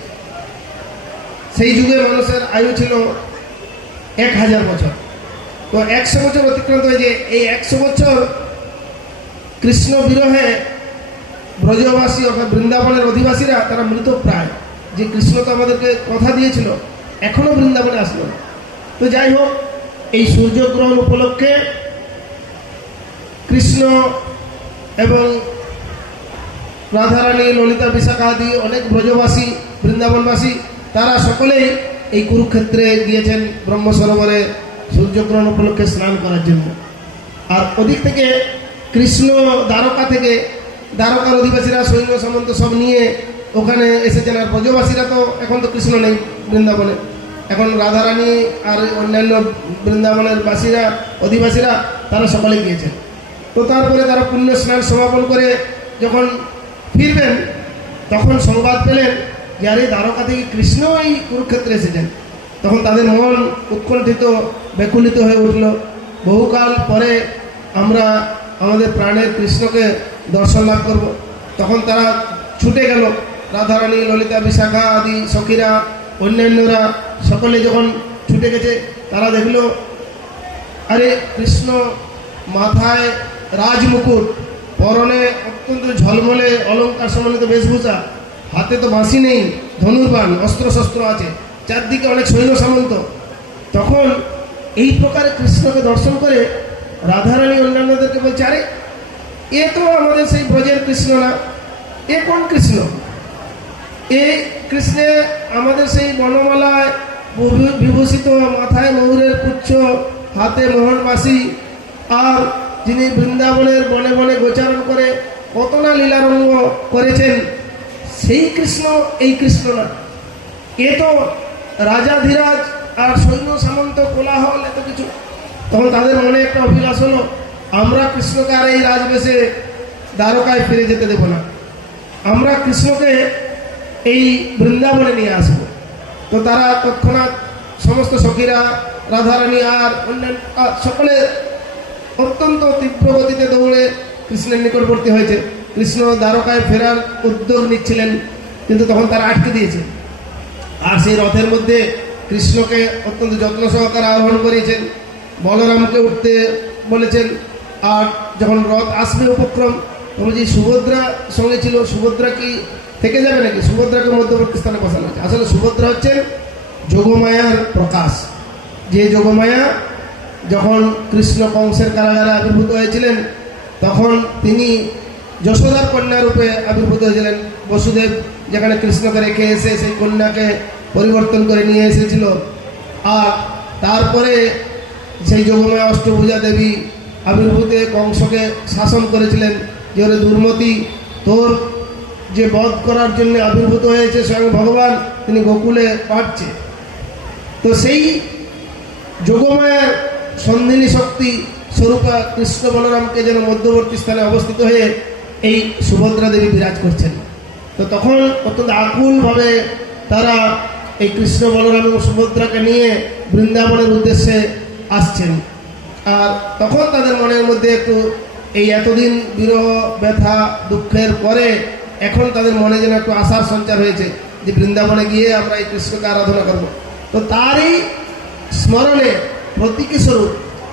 সেই যুগে মানুষের আয়ু ছিল 1000 বছর। তো 100 বছর অতিক্রান্ত হয়েছে। এই 100 বছর কৃষ্ণ বিরহে ব্রজবাসী অর্থাৎ বৃন্দাবনের অধিবাসীরা তারা মৃত প্রায়, যে কৃষ্ণ তো আমাদেরকে কথা দিয়েছিল, এখনো বৃন্দাবনে আসলো না। তো যাই হোক, এই সূর্যগ্রহণ উপলক্ষে কৃষ্ণ এবং রাধারানী, ললিতা, বিশাখা আদি অনেক ব্রজবাসী, বৃন্দাবনবাসী তারা সকলেই এই কুরুক্ষেত্রে গিয়েছেন ব্রহ্ম সরোবরে সূর্যগ্রহণ উপলক্ষে স্নান করার জন্য। আর ওদিক থেকে কৃষ্ণ দ্বারকা থেকে, দ্বারকার অধিবাসীরা সৈন্য সামন্ত সব নিয়ে ওখানে এসেছেন। আর ব্রজবাসীরা তো এখন তো কৃষ্ণ নেই বৃন্দাবনে, এখন রাধারানী আর অন্যান্য বৃন্দাবনের বাসীরা, অধিবাসীরা তারা সকলে গিয়েছেন। তো তারপরে তারা পুণ্য স্নান সমাপন করে যখন ফিরবেন তখন সংবাদ পেলেন যে আরে দ্বারকা থেকে কৃষ্ণ এই কুরুক্ষেত্রে এসেছেন। তখন তাদের মন উৎকণ্ঠিত, ব্যাকুলিত হয়ে উঠল। বহুকাল পরে আমরা আমাদের প্রাণের কৃষ্ণকে দর্শন লাভ করব। তখন তারা ছুটে গেল, রাধারানী, ললিতা, বিশাখা আদি সখীরা, অন্যান্যরা সকলে যখন ছুটে গেছে, তারা দেখল আরে কৃষ্ণ মাথায় রাজমুকুট, পরনে অত্যন্ত ঝলমলে অলঙ্কার সমন্বিত বেশভূষা, হাতে তো বাঁশি নেই, ধনুর্বাণ, অস্ত্রশস্ত্র আছে, চারদিকে অনেক সৈন্য সামন্ত। তখন এই প্রকারে কৃষ্ণকে দর্শন করে রাধারানী অন্যান্যদেরকে বলছে আরে এ তো আমাদের সেই ব্রজের কৃষ্ণ না, এ কোন কৃষ্ণ? এ কৃষ্ণে আমাদের সেই বনমালায় বিভূষিত, মাথায় ময়ূরের পুচ্ছ, হাতে মোহনবাসী, আর যিনি বৃন্দাবনের বনে বনে গোচারণ করে কত না লীলারঙ্গ করেছেন, সেই কৃষ্ণ এই কৃষ্ণ না। এ তো রাজাধিরাজ আর সৈন্য সামন্ত, কোলাহল, এত কিছু। তখন তাদের মনে একটা অভিলাষ হলো, আমরা কৃষ্ণকে আর এই রাজবেশে দ্বারকায় ফিরে যেতে দেব না, আমরা কৃষ্ণকে এই বৃন্দাবনে নিয়ে আসব। তো তারা তৎক্ষণাৎ সমস্ত সখীরা, রাধারানী আর অন্যান্য সকলে অত্যন্ত তীব্র গতিতে দৌড়ে কৃষ্ণের নিকটবর্তী হয়েছে। কৃষ্ণ দ্বারকায় ফেরার উদ্যোগ নিচ্ছিলেন, কিন্তু তখন তারা আটকে দিয়েছে। আর সেই রথের মধ্যে কৃষ্ণকে অত্যন্ত যত্ন সহকারে আরোহণ করিয়েছেন, বলরামকে উঠতে বলেছেন। আর যখন রথ আসবে উপক্রম, তখন যে সুভদ্রা সঙ্গে ছিল, সুভদ্রা কি থেকে যাবে নাকি? সুভদ্রাকে মধ্যবর্তী স্থানে বসানো হয়েছে। আসলে সুভদ্রা হচ্ছেন যোগমায়ার প্রকাশ। যে যোগমায়া যখন কৃষ্ণ কংসের কারাগারে আবির্ভূত হয়েছিলেন, তখন তিনি যশোদার কন্যা রূপে আবির্ভূত হয়েছিলেন। বসুদেব যেখানে কৃষ্ণকে রেখে এসে সেই কন্যাকে পরিবর্তন করে নিয়ে এসেছিল। আর তারপরে সেই যোগমায়া অষ্টভুজা দেবী আবির্ভূতে কংসকে শাসন করেছিলেন যে ওরে দুর্মতি, তোর যে বধ করার জন্য আবির্ভূত হয়েছে স্বয়ং ভগবান, তিনি গোকুলে পাঠছে। তো সেই যোগমায়ার সন্ধিনী শক্তি স্বরূপা কৃষ্ণ বলরামকে যেন মধ্যবর্তী স্থানে অবস্থিত হয়ে এই সুভদ্রা দেবী বিরাজ করছেন। তো তখন অত্যন্ত আকুলভাবে তারা এই কৃষ্ণ বলরাম এবং সুভদ্রাকে নিয়ে বৃন্দাবনের উদ্দেশ্যে আসছেন। আর তখন তাদের মনের মধ্যে একটু এই এতদিন বিরহ, ব্যথা, দুঃখের পরে এখন তাদের মনে যেন একটু আশার সঞ্চার হয়েছে যে বৃন্দাবনে গিয়ে আমরা এই কৃষ্ণকে আরাধনা করব। তো তারই স্মরণে প্রতীকী স্বরূপ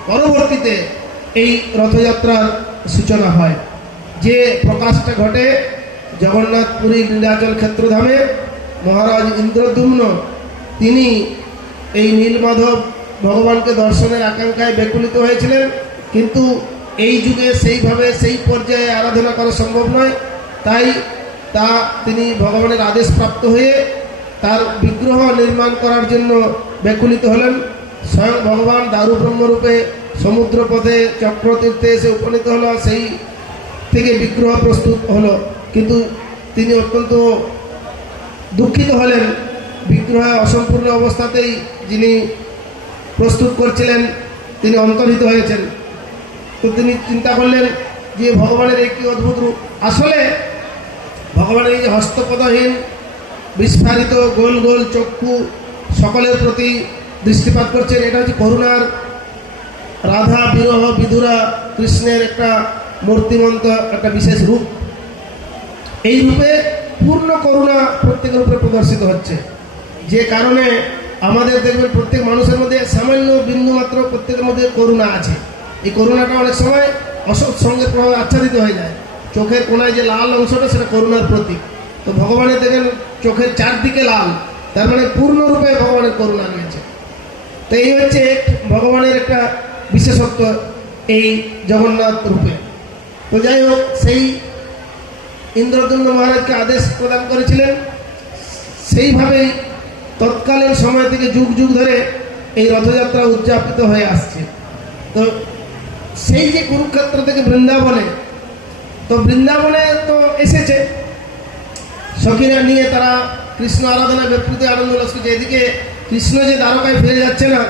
পরবর্তীতে এই রথযাত্রার সূচনা হয়। যে প্রকাশটা ঘটে জগন্নাথপুরী নীলাচল ক্ষেত্রধামে, মহারাজ ইন্দ্রদ্যুম্ন তিনি এই নীলমাধব ভগবানকে দর্শনের আকাঙ্ক্ষায় ব্যাকুলিত হয়েছিলেন, কিন্তু এই যুগে সেইভাবে সেই পর্যায়ে আরাধনা করা সম্ভব নয়। তাই তিনি ভগবানের আদেশ প্রাপ্ত হয়ে তার বিগ্রহ নির্মাণ করার জন্য ব্যাকুলিত হলেন। স্বয়ং ভগবান দারু ব্রহ্মরূপে সমুদ্রপথে চক্রতীর্থে এসে উপনীত হলো, সেই থেকে বিগ্রহ প্রস্তুত হলো। কিন্তু তিনি অত্যন্ত দুঃখিত হলেন, বিগ্রহ অসম্পূর্ণ অবস্থাতেই যিনি প্রস্তুত করছিলেন তিনি অন্তর্হিত হয়েছেন। তো তিনি চিন্তা করলেন যে ভগবানের এই কি অদ্ভুত রূপ। আসলে ভগবানের এই যে হস্তপদহীন বিস্ফারিত গোল গোল চক্ষু সকলের প্রতি দৃষ্টিপাত করছেন, এটা হচ্ছে করুণার, রাধা বিরহ বিধুরা কৃষ্ণের একটা মূর্তিমন্ত একটা বিশেষ রূপ। এই রূপে পূর্ণ করুণা প্রত্যেকের উপরে প্রদর্শিত হচ্ছে, যে কারণে আমাদের দেখবেন প্রত্যেক মানুষের মধ্যে সামান্য বিন্দুমাত্র প্রত্যেকের মধ্যে করুণা আছে। এই করুণাটা অনেক সময় অসৎ সঙ্গের প্রভাবে আচ্ছাদিত হয়ে যায়। চোখের কোনায় যে লাল অংশটা সেটা করুণার প্রতীক। তো ভগবানের দেখেন চোখের চারদিকে লাল, তার মানে পূর্ণরূপে ভগবানের করুণা রয়েছে। তো এই হচ্ছে ভগবানের একটা বিশেষত্ব এই জগন্নাথ রূপে। তো যাই হোক, সেই ইন্দ্রদ্যুম্ন মহারাজকে আদেশ প্রদান করেছিলেন, সেইভাবেই তৎকালীন সময় থেকে যুগ যুগ ধরে এই রথযাত্রা উদযাপিত হয়ে আসছে। তো সেই যে কুরুক্ষেত্র থেকে বৃন্দাবনে, তো বৃন্দাবনে তো এসেছে সখীরা নিয়ে, তারা কৃষ্ণ আরাধনা ব্যাপৃত আনন্দ উল্লাস করছে। এদিকে কৃষ্ণ যে দ্বারকায় ফিরে যাচ্ছে না,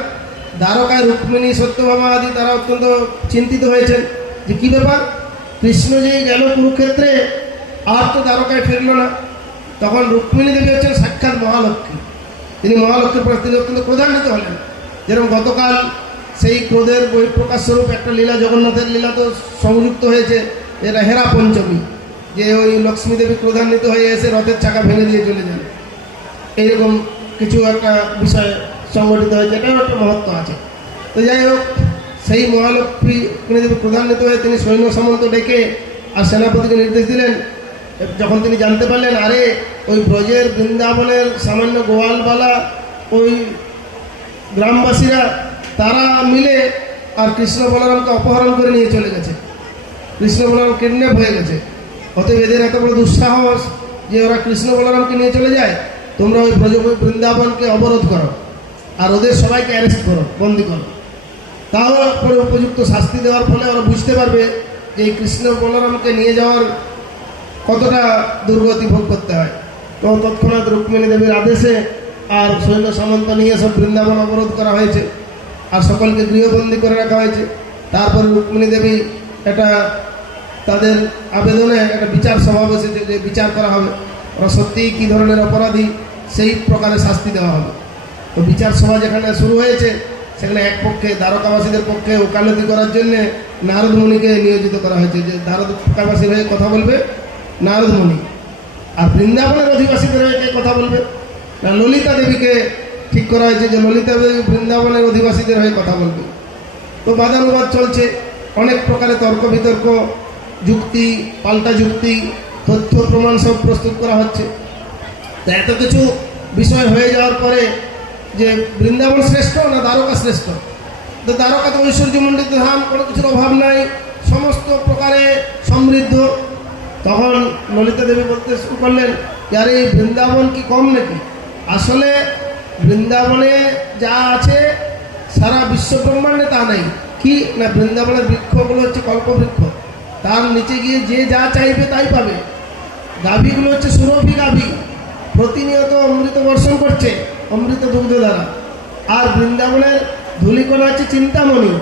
দ্বারকায় রুক্মিণী সত্যভামা আদি তারা অত্যন্ত চিন্তিত হয়েছেন যে কী ব্যাপার, কৃষ্ণ যেই গেল কুরুক্ষেত্রে আর তো দ্বারকায় ফিরল না। তখন রুক্মিণী দেবী হচ্ছেন সাক্ষাৎ মহালক্ষ্মী, তিনি মহালক্ষ্মীর পর তিনি অত্যন্ত ক্রোধান্বিত হলেন। যেরকম গতকাল সেই ক্রোধের বহিঃপ্রকাশ স্বরূপ একটা লীলা, জগন্নাথের লীলা তো সংযুক্ত হয়েছে, এটা হেরা পঞ্চমী, যে ওই লক্ষ্মী দেবী ক্রোধান্বিত হয়ে এসে রথের চাকা ভেঙে দিয়ে চলে যান, এইরকম কিছু একটা বিষয় সংগঠিত হয়েছে, এটাও একটা মহত্ব আছে। তো যাই হোক, সেই মহালক্ষ্মী দেবী ক্রোধান্বিত হয়ে তিনি সৈন্য সামন্ত ডেকে আর সেনাপতিকে নির্দেশ দিলেন। যখন তিনি জানতে পারলেন আরে ওই ব্রজের বৃন্দাবনের সামান্য গোয়ালবালা ওই গ্রামবাসীরা তারা মিলে আর কৃষ্ণ বলরামকে অপহরণ করে নিয়ে চলে গেছে, কৃষ্ণ বলরাম কিডন্যাপ হয়ে গেছে, অতএব এদের এত বড় দুঃসাহস যে ওরা কৃষ্ণ বলরামকে নিয়ে চলে যায়, তোমরা ওই ব্রজ বৃন্দাবনকে অবরোধ করো আর ওদের সবাইকে অ্যারেস্ট করো, বন্দি করো। তারপরে উপযুক্ত শাস্তি দেওয়ার ফলে ওরা বুঝতে পারবে যে এই কৃষ্ণ বলরামকে নিয়ে যাওয়ার কতটা দুর্গতি ভোগ করতে হয়। তো তৎক্ষণাৎ রুক্মিণী দেবীর আদেশে আর সৈন্য সামন্ত নিয়ে সব বৃন্দাবন অবরোধ করা হয়েছে আর সকলকে গৃহবন্দী করে রাখা হয়েছে। তারপরে রুক্মিণী দেবী এটা তাদের আবেদনে একটা বিচার সভা বসেছে যে বিচার করা হবে, ওরা সত্যিই কী ধরনের অপরাধী সেই প্রকারে শাস্তি দেওয়া হবে। তো বিচার সভা যেখানে শুরু হয়েছে সেখানে এক পক্ষে দ্বারকাবাসীদের পক্ষে ওকালতি করার জন্যে নারদ মুনিকে নিয়োজিত করা হয়েছে, যে দ্বারকাবাসীর হয়ে কথা বলবে নারদ মুনি, আর বৃন্দাবনের অধিবাসীদের হয়ে কে কথা বলবে না ললিতা দেবীকে ঠিক করা হয়েছে যে ললিতা দেবী বৃন্দাবনের অধিবাসীদের হয়ে কথা বলবে। তো বাদানুবাদ চলছে, অনেক প্রকারে তর্ক বিতর্ক, যুক্তি পাল্টা যুক্তি, তথ্য প্রমাণ সব প্রস্তুত করা হচ্ছে। তো এত কিছু বিষয় হয়ে যাওয়ার পরে যে বৃন্দাবন শ্রেষ্ঠ না দ্বারকা শ্রেষ্ঠ, তো দ্বারকাতে ঐশ্বর্যমণ্ডিত ধাম, কোনো কিছুর অভাব নাই, সমস্ত প্রকারে সমৃদ্ধ। তখন ললিতা দেবী বলতে শুরু করলেন যে আরে এই বৃন্দাবন কি কম নাকি, আসলে বৃন্দাবনে যা আছে সারা বিশ্ব ব্রহ্মাণ্ডে তা নেই। কি না, বৃন্দাবনের বৃক্ষগুলো হচ্ছে কল্পবৃক্ষ, তার নিচে গিয়ে যে যা চাইবে তাই পাবে। গাভীগুলো হচ্ছে সুরভি গাভী, প্রতিনিয়ত অমৃত বর্ষণ করছে অমৃত দুগ্ধ দ্বারা। আর বৃন্দাবনের ধূলিকণা হচ্ছে চিন্তামণি,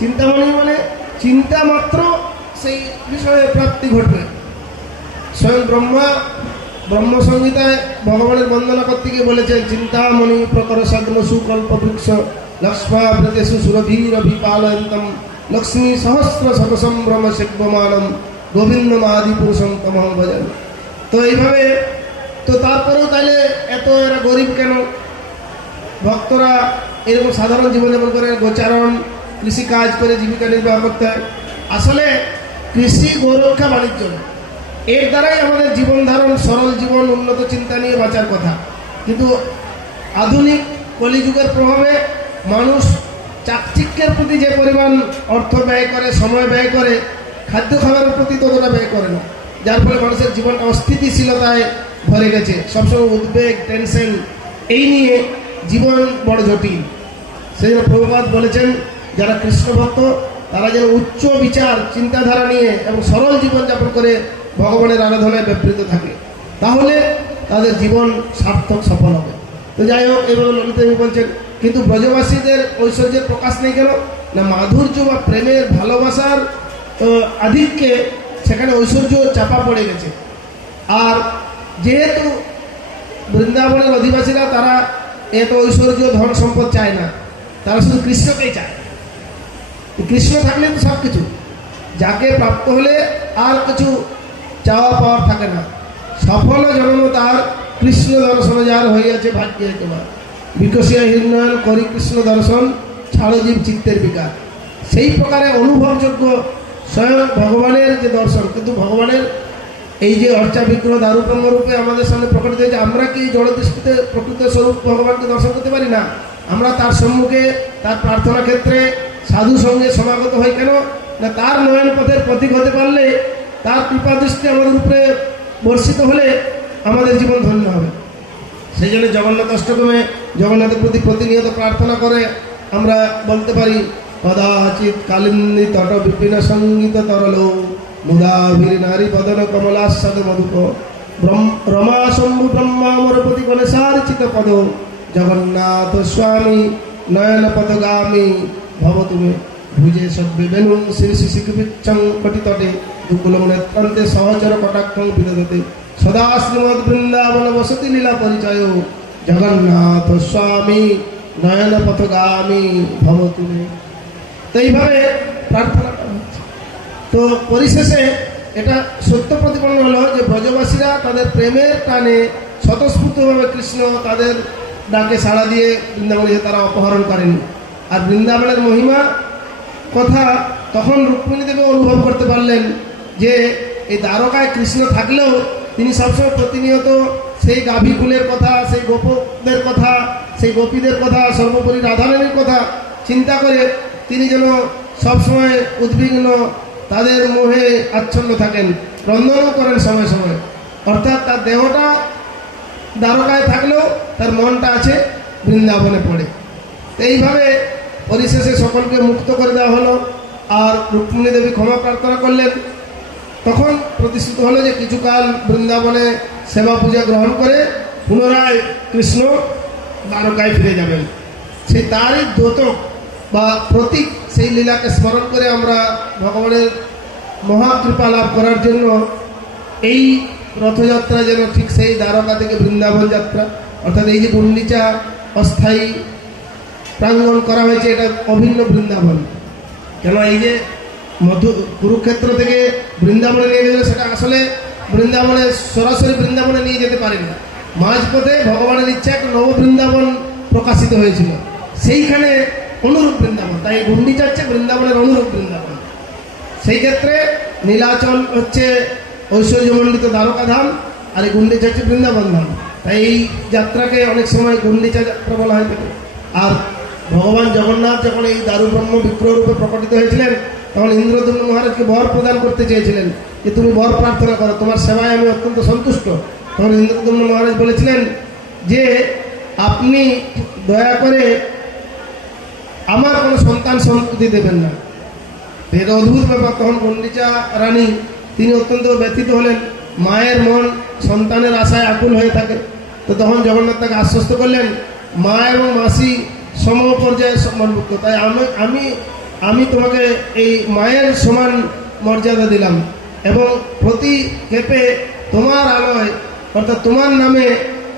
চিন্তামণি মানে চিন্তা মাত্র সেই বিষয়ে প্রাপ্তি ঘটবে। স্বয়ং ব্রহ্মসংহিতায় ভগবানের বন্দনা করতে গিয়ে বলেছেন চিন্তামণি প্রকর সগ্ন সুকল্প বৃক্ষ লক্ষ্মাবৃতেষু সুরভীরভিপালয়ন্তম লক্ষ্মী সহস্র শতসম্ভ্রম সেব্যমানম গোবিন্দমাদি পুরুষম তমহং ভজন। তো এইভাবে, তো তারপরেও তাহলে এত এরা গরিব কেন? ভক্তরা এরকম সাধারণ জীবনযাপন করে, গোচারণ কৃষিকাজ করে জীবিকা নির্বাহ করতে হয়। আসলে কৃষি গোরক্ষা বাণিজ্য না, এর দ্বারাই আমাদের জীবন ধারণ, সরল জীবন, উন্নত চিন্তা নিয়ে বাঁচার কথা। কিন্তু আধুনিক কলিযুগের প্রভাবে মানুষ চাকচিক্যের প্রতি যে পরিমাণ অর্থ ব্যয় করে, সময় ব্যয় করে, খাদ্য খাবারের প্রতি ততটা ব্যয় করে না, যার ফলে মানুষের জীবনটা অস্থিতিশীলতায় ভরে গেছে। সবসময় উদ্বেগ, টেনশন, এই নিয়ে জীবন বড় জটিল। সেই জন্য প্রভুপাদ বলেছেন যারা কৃষ্ণ ভক্ত তারা যেন উচ্চ বিচার চিন্তাধারা নিয়ে এবং সরল জীবনযাপন করে ভগবানের আরাধনায় ব্যাপৃত থাকে, তাহলে তাদের জীবন সার্থক সফল হবে। তো যাই হোক, এভাবে ললিতা দেবী বলছেন কিন্তু ব্রজবাসীদের ঐশ্বর্যের প্রকাশ নেই কেন না, মাধুর্য বা প্রেমের ভালোবাসার আধিক্যে সেখানে ঐশ্বর্য চাপা পড়ে গেছে। আর যেহেতু বৃন্দাবনের অধিবাসীরা তারা এত ঐশ্বর্য ধন সম্পদ চায় না, তারা শুধু কৃষ্ণকেই চায়। কৃষ্ণ থাকলে তো সব কিছু, যাকে প্রাপ্ত হলে আর কিছু চাওয়া পাওয়ার থাকে না। সফল জন্ম তার কৃষ্ণ দর্শন যার হইয়াছে ভাগ্যে তোমার বিকশিয়া হিরণয়ন করি কৃষ্ণ দর্শন ছাড়ো জীব চিত্তের বিকার। সেই প্রকারে অনুভবযোগ্য স্বয়ং ভগবানের যে দর্শন, কিন্তু ভগবানের এই যে অর্চা বিগ্রহ দারুপঙ্গ রূপে আমাদের সামনে প্রকটিত হয়েছে, আমরা কি জড় দৃষ্টিতে প্রকৃত স্বরূপ ভগবানকে দর্শন করতে পারি না? আমরা তার সম্মুখে তার প্রার্থনা ক্ষেত্রে সাধু সঙ্গে সমাগত হই কেন না, তার নয়ন পথের প্রতীক হতে পারলে, তার কৃপা দৃষ্টি আমাদের উপরে বর্ষিত হলে আমাদের জীবন ধন্য হবে। সেই জন্য জগন্নাথ অষ্টকমে জগন্নাথের প্রতি প্রতিনিয়ত প্রার্থনা করে আমরা বলতে পারি কদাচিৎ কালিন্দী তট বিপিন সঙ্গীত তরল মুদাভির নারী বদন কমলাস্বাদ মধুপ রমা শম্ভু ব্রহ্মামরপতি গণেশার্চিত পদ জগন্নাথ স্বামী নয়ন পদগামী ভব তুমি ভুজে সব্যে বেনুন শ্রী শ্রী শিখবিচ্ছং কটিতটে দুকুলং নেত্রান্তে সহচর কটাক্ষং বিদধতে সদা শ্রীমদ বৃন্দাবন বসতি লীলা পরিচয় জগন্নাথ স্বামী নয়ন পথগামী ভব তুমি। তো এইভাবে প্রার্থনা করা হচ্ছে। তো পরিশেষে এটা সত্য প্রতিপন্ন হলো যে ব্রজবাসীরা তাদের প্রেমের টানে স্বতঃস্ফূর্তভাবে কৃষ্ণ তাদের ডাকে সাড়া দিয়ে বৃন্দাবনে তারা অপহরণ করেনি। আর বৃন্দাবনের মহিমা কথা তখন রুক্মিণী দেবী অনুভব করতে পারলেন যে এই দ্বারকায় কৃষ্ণ থাকলেও তিনি সবসময় প্রতিনিয়ত সেই গাভী কুলের কথা, সেই গোপদের কথা, সেই গোপীদের কথা, সর্বোপরি রাধারানীর কথা চিন্তা করে তিনি যেন সবসময় উদ্বিগ্ন, তাদের মোহে আচ্ছন্ন থাকেন, রন্ধনও করেন সময় সময়। অর্থাৎ তার দেহটা দ্বারকায় থাকলেও তার মনটা আছে বৃন্দাবনে পড়ে। তো এইভাবে পরিশেষে সকলকে মুক্ত করে দেওয়া হলো। আর রুক্মিণী দেবী ক্ষমা প্রার্থনা করলেন। তখন প্রতিষ্ঠিত হলো যে কিছুকাল বৃন্দাবনে সেবা পূজা গ্রহণ করে পুনরায় কৃষ্ণ দ্বারকায় ফিরে যাবেন। সেই তারই দ্যোতক বা প্রতীক সেই লীলাকে স্মরণ করে আমরা ভগবানের মহাকৃপা লাভ করার জন্য এই রথযাত্রা যেন ঠিক সেই দ্বারকা থেকে বৃন্দাবন যাত্রা, অর্থাৎ এই যে গুন্ডিচা অস্থায়ী প্রাঙ্গণ করা হয়েছে, এটা অভিন্ন বৃন্দাবন। কেন এই যে কুরুক্ষেত্র থেকে বৃন্দাবনে নিয়ে গেল, সেটা আসলে বৃন্দাবনে সরাসরি বৃন্দাবনে নিয়ে যেতে পারেনি। মাঝপথে ভগবানের ইচ্ছা একটা নব বৃন্দাবন প্রকাশিত হয়েছিল, সেইখানে অনুরূপ বৃন্দাবন। তাই গুন্ডিচা হচ্ছে বৃন্দাবনের অনুরূপ বৃন্দাবন। সেই ক্ষেত্রে নীলাচল হচ্ছে ঐশ্বর্যমণ্ডিত দ্বারকা ধাম, আর এই গুন্ডিচা হচ্ছে বৃন্দাবন ধাম। তাই এই যাত্রাকে অনেক সময় গুন্ডিচা যাত্রা বলা হয়ে থাকে। আর ভগবান জগন্নাথ যখন এই দারু ব্রহ্ম বিগ্রহ রূপে প্রকটিত হয়েছিলেন, তখন ইন্দ্রদম্ন মহারাজকে বর প্রদান করতে চেয়েছিলেন যে তুমি বর প্রার্থনা করো, তোমার সেবায় আমি অত্যন্ত সন্তুষ্ট। তখন ইন্দ্রদম্ন মহারাজ বলেছিলেন যে আপনি দয়া করে আমার কোনো সন্তান সন্ততি দেবেন না। এটা অদ্ভুত ব্যাপার। তখন গুন্ডিচা রানী তিনি অত্যন্ত ব্যথিত হলেন। মায়ের মন সন্তানের আশায় আকুল হয়ে থাকে। তো তখন জগন্নাথ তাকে আশ্বস্ত করলেন মা এবং মাসি সম পর্যায়ে সম্মানভুক্ত, তাই আমি তোমাকে এই মায়ের সমান মর্যাদা দিলাম এবং প্রতি ক্ষেপে তোমার আলোয় অর্থাৎ তোমার নামে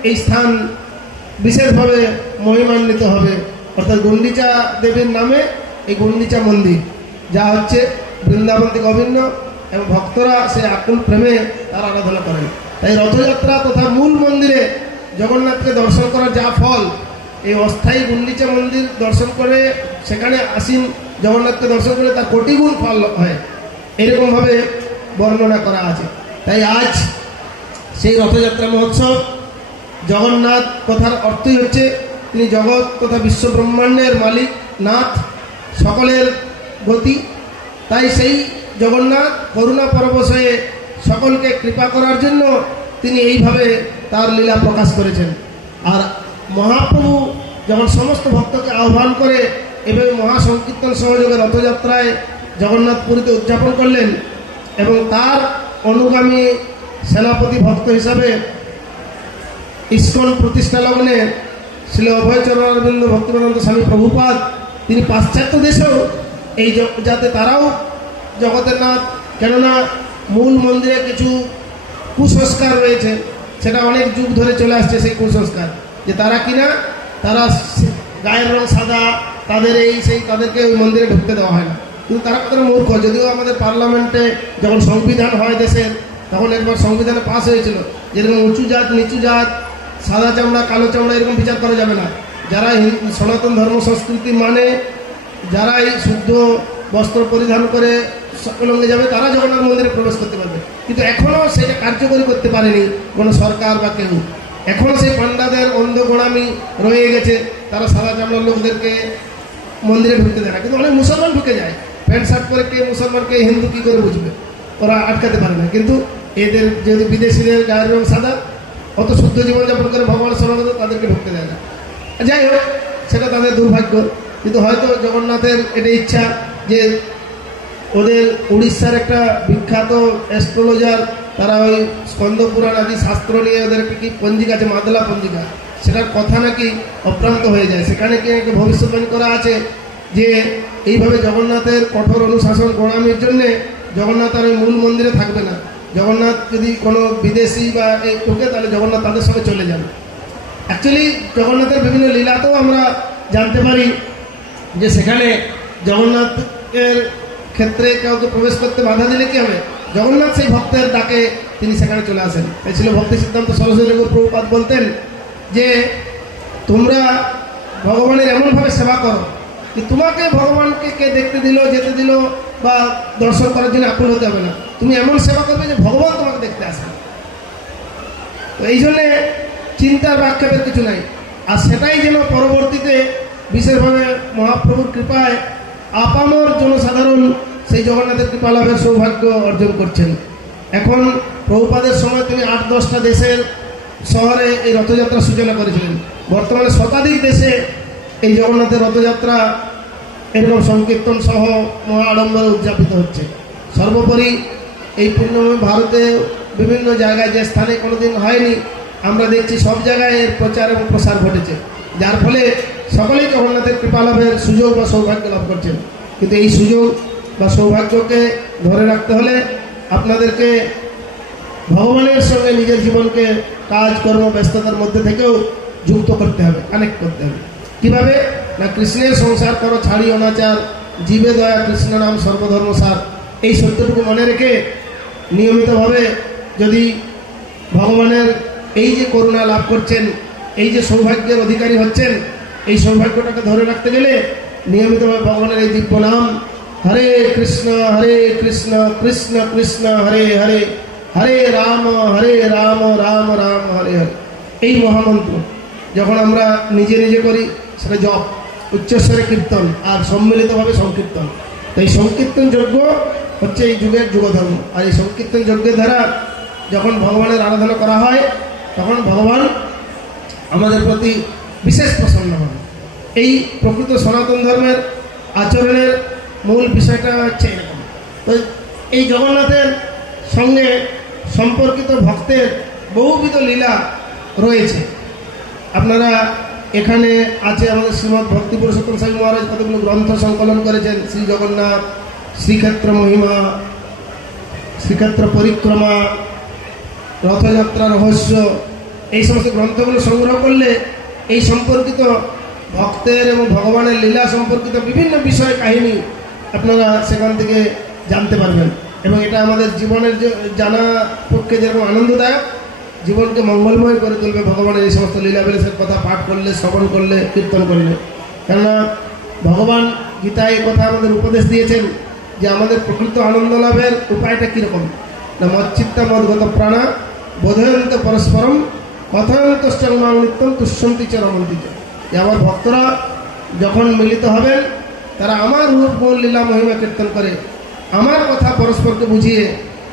এই স্থান বিশেষভাবে মহিমান্বিত হবে। অর্থাৎ গুন্ডিচা দেবীর নামে এই গুন্ডিচা মন্দির, যা হচ্ছে বৃন্দাবন থেকে অভিন্ন, এবং ভক্তরা সেই আকুল প্রেমে তার আরাধনা করেন। তাই রথযাত্রা তথা মূল মন্দিরে জগন্নাথকে দর্শন করার যা ফল, এই অস্থায়ী গুন্ডিচা মন্দির দর্শন করে সেখানে আসীন জগন্নাথকে দর্শন করে তার কোটিগুণ ফল হয়, এরকমভাবে বর্ণনা করা আছে। তাই আজ সেই রথযাত্রা মহোৎসব, জগন্নাথ কথার অর্থই হচ্ছে তিনি জগৎ তথা বিশ্ব ব্রহ্মাণ্ডের মালিক, নাথ, সকলের গতি। তাই সেই জগন্নাথ করুণা পরবশ হয়ে সকলকে কৃপা করার জন্য তিনি এইভাবে তার লীলা প্রকাশ করেছেন। আর মহাপ্রভু যখন সমস্ত ভক্তকে আহ্বান করে এভাবে মহাসংকীর্তন সহযোগে রথযাত্রায় জগন্নাথ পুরীতে উদযাপন করলেন, এবং তার অনুগামী সেনাপতি ভক্ত হিসাবে ইস্কন প্রতিষ্ঠা লগ্নে শ্রী অভয়চরণ অরবিন্দ ভক্তিবেদান্ত স্বামী প্রভুপাদ তিনি পাশ্চাত্য দেশেও এই যাতে তারাও জগতের নাথ, কেননা মূল মন্দিরে কিছু কুসংস্কার রয়েছে, সেটা অনেক যুগ ধরে চলে আসছে। সেই কুসংস্কার যে তারা কিনা তারা গায়ের রং সাদা, তাদের তাদেরকে ওই মন্দিরে ঢুকতে দেওয়া হয় না। কিন্তু তারা কতটা মূর্খ। যদিও আমাদের পার্লামেন্টে যখন সংবিধান হয় দেশের, তখন একবার সংবিধানে পাস হয়েছিল যেরকম উঁচু জাত, নিচু জাত, সাদা চামড়া, কালো চামড়া এরকম বিচার করা যাবে না। যারা সনাতন ধর্ম সংস্কৃতি মানে, যারাই শুদ্ধ বস্ত্র পরিধান করে সকলঙ্গে যাবে, তারা জগন্নাথ মন্দিরে প্রবেশ করতে পারবে। কিন্তু এখনও সেটা কার্যকরী করতে পারেনি কোনো সরকার বা কেউ। এখনও সেই পান্ডাদের অন্ধ গোড়ামি রয়ে গেছে, তারা সাদা চামড়ার লোকদেরকে মন্দিরে ঢুকতে দেয় না। কিন্তু অনেক মুসলমান ঢুকে যায়, প্যান্ট শার্ট পরে কে মুসলমান কে হিন্দু কী করে বুঝবে, ওরা আটকাতে পারে না। কিন্তু এদের যদি বিদেশিদের গায়ের রং সাদা, অত শুদ্ধ জীবনযাপন করে ভগবানের সমাগত, তাদেরকে ঢুকতে দেয় না। যাই হোক, সেটা তাদের দুর্ভাগ্য। কিন্তু হয়তো জগন্নাথের এটা ইচ্ছা যে ওদের উড়িষ্যার একটা বিখ্যাত অ্যাস্ট্রোলজার, তারা ওই স্কন্দ পুরাণ আদি শাস্ত্র নিয়ে ওদের একটা কি পঞ্জিকা আছে, মাদলা পঞ্জিকা, সেটার কথা নাকি অপ্রান্ত হয়ে যায়। সেখানে কি একটা ভবিষ্যৎবাণী করা আছে যে এইভাবে জগন্নাথের কঠোর অনুশাসন গোড়ামির জন্যে জগন্নাথ আর ওই মূল মন্দিরে থাকবে না। জগন্নাথ যদি কোনো বিদেশি বা এই ঢোকে তাহলে জগন্নাথ তাদের সঙ্গে চলে যাবে। অ্যাকচুয়ালি জগন্নাথের বিভিন্ন লীলাতেও আমরা জানতে পারি যে সেখানে জগন্নাথের ক্ষেত্রে কাউকে প্রবেশ করতে বাধা দিলে কি হবে, জগন্নাথ সেই ভক্তের ডাকে তিনি সেখানে চলে আসেন। তাই ছিল ভক্তি সিদ্ধান্ত সরস্বতী প্রভুপাদ বলতেন যে তোমরা ভগবানের এমনভাবে সেবা করো যে তোমাকে ভগবানকে কে দেখতে দিল, যেতে দিল বা দর্শন করার জন্য আকুল হতে হবে না, তুমি এমন সেবা করবে যে ভগবান তোমাকে দেখতে আসবে। তো এই জন্যে চিন্তার বাক্ষেপের কিছু নাই। আর সেটাই যেন পরবর্তীতে বিশেষভাবে মহাপ্রভুর কৃপায় আপামর জনসাধারণ সেই জগন্নাথের কৃপা লাভের সৌভাগ্য অর্জন করছেন। এখন প্রভুপাদের সময় তিনি 8-10টা দেশের শহরে এই রথযাত্রা সূচনা করেছিলেন। বর্তমানে শতাধিক দেশে এই জগন্নাথের রথযাত্রা এরকম সংকীর্তন সহ মহা আড়ম্বরে উদযাপিত হচ্ছে। সর্বোপরি এই পুণ্যভূমি ভারতে বিভিন্ন জায়গায় যে স্থানে কোনোদিন হয়নি, আমরা দেখছি সব জায়গায় এর প্রচার এবং প্রসার ঘটেছে, যার ফলে সকলেই জগন্নাথের কৃপা লাভের সুযোগ বা সৌভাগ্য লাভ করছেন। কিন্তু এই সুযোগ বা সৌভাগ্যকে ধরে রাখতে হলে আপনাদেরকে ভগবানের সঙ্গে নিজের জীবনকে কাজ কর্ম ব্যস্ততার মধ্যে থেকেও যুক্ত করতে হবে, কানেক্ট করতে হবে। কীভাবে না, কৃষ্ণের সংসার করো ছাড়ি অনাচার, জীবে দয়া কৃষ্ণ নাম সর্বধর্মসার, এই সত্যটুকু মনে রেখে নিয়মিতভাবে যদি ভগবানের এই যে করুণা লাভ করছেন, এই যে সৌভাগ্যের অধিকারী হচ্ছেন, এই সৌভাগ্যটাকে ধরে রাখতে গেলে নিয়মিতভাবে ভগবানের এই দিব্য নাম হরে কৃষ্ণ কৃষ্ণ কৃষ্ণ হরে হরে, হরে রাম রাম রাম হরে হরে, এই মহামন্ত্র যখন আমরা নিজে নিজে করি সেটা জপ, উচ্চস্বরে কীর্তন আর সম্মিলিতভাবে সংকীর্তন। তো এই সংকীর্তন যজ্ঞ হচ্ছে এই যুগের যুগধর্ম। আর এই সংকীর্তন যজ্ঞের দ্বারা যখন ভগবানের আরাধনা করা হয় তখন ভগবান আমাদের প্রতি বিশেষ প্রসন্ন হন। এই প্রকৃত সনাতন ধর্মের আচরণের মূল বিষয়টা হচ্ছে এরকম। তো এই জগন্নাথের সঙ্গে সম্পর্কিত ভক্তের বহুবিধ লীলা রয়েছে। আপনারা এখানে আছে আমাদের শ্রীমৎ ভক্তি পুরুষোত্তম স্বামী মহারাজ কতগুলো গ্রন্থ সংকলন করেছেন, শ্রী জগন্নাথ, শ্রীক্ষেত্র মহিমা, শ্রীক্ষেত্র পরিক্রমা, রথযাত্রা রহস্য, এই সমস্ত গ্রন্থগুলো সংগ্রহ করলে এই সম্পর্কিত ভক্তের এবং ভগবানের লীলা সম্পর্কিত বিভিন্ন বিষয় কাহিনী আপনারা সেখান থেকে জানতে পারবেন। এবং এটা আমাদের জীবনের জানা পক্ষে যেরকম আনন্দদায়ক, জীবনকে মঙ্গলময় করে তুলবে ভগবানের এই সমস্ত লীলাবিলাসের কথা পাঠ করলে, শ্রবণ করলে, কীর্তন করলে। কেননা ভগবান গীতায় এই কথা আমাদের উপদেশ দিয়েছেন যে আমাদের প্রকৃত আনন্দ লাভের উপায়টা কীরকম না, মচ্চিত্তা মদগত প্রাণা বোধয়ন্ত পরস্পরম কথয়ন্তশ্চমাং নিত্যম তুষ্যন্তি চ রমন্তি চ। যে আমার ভক্তরা যখন মিলিত হবেন তারা আমার রূপ গুণ লীলা মহিমা কীর্তন করে আমার কথা পরস্পরকে বুঝিয়ে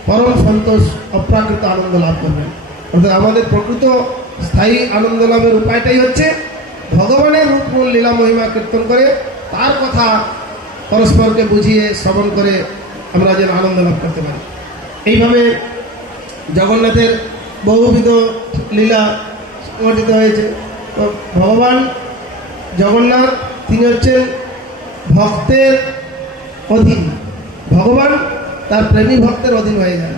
পরম সন্তোষ অপ্রাকৃত আনন্দ লাভ করবেন। অর্থাৎ আমাদের প্রকৃত স্থায়ী আনন্দ লাভের উপায়টাই হচ্ছে ভগবানের রূপ গুণ লীলা মহিমা কীর্তন করে তার কথা পরস্পরকে বুঝিয়ে শ্রবণ করে আমরা যেন আনন্দ লাভ করতে পারি। এইভাবে জগন্নাথের বহুবিধ লীলা সংগঠিত হয়েছে। তো ভগবান জগন্নাথ তিনি হচ্ছেন ভক্তের অধীন, ভগবান তার প্রেমী ভক্তের অধীন হয়ে যান,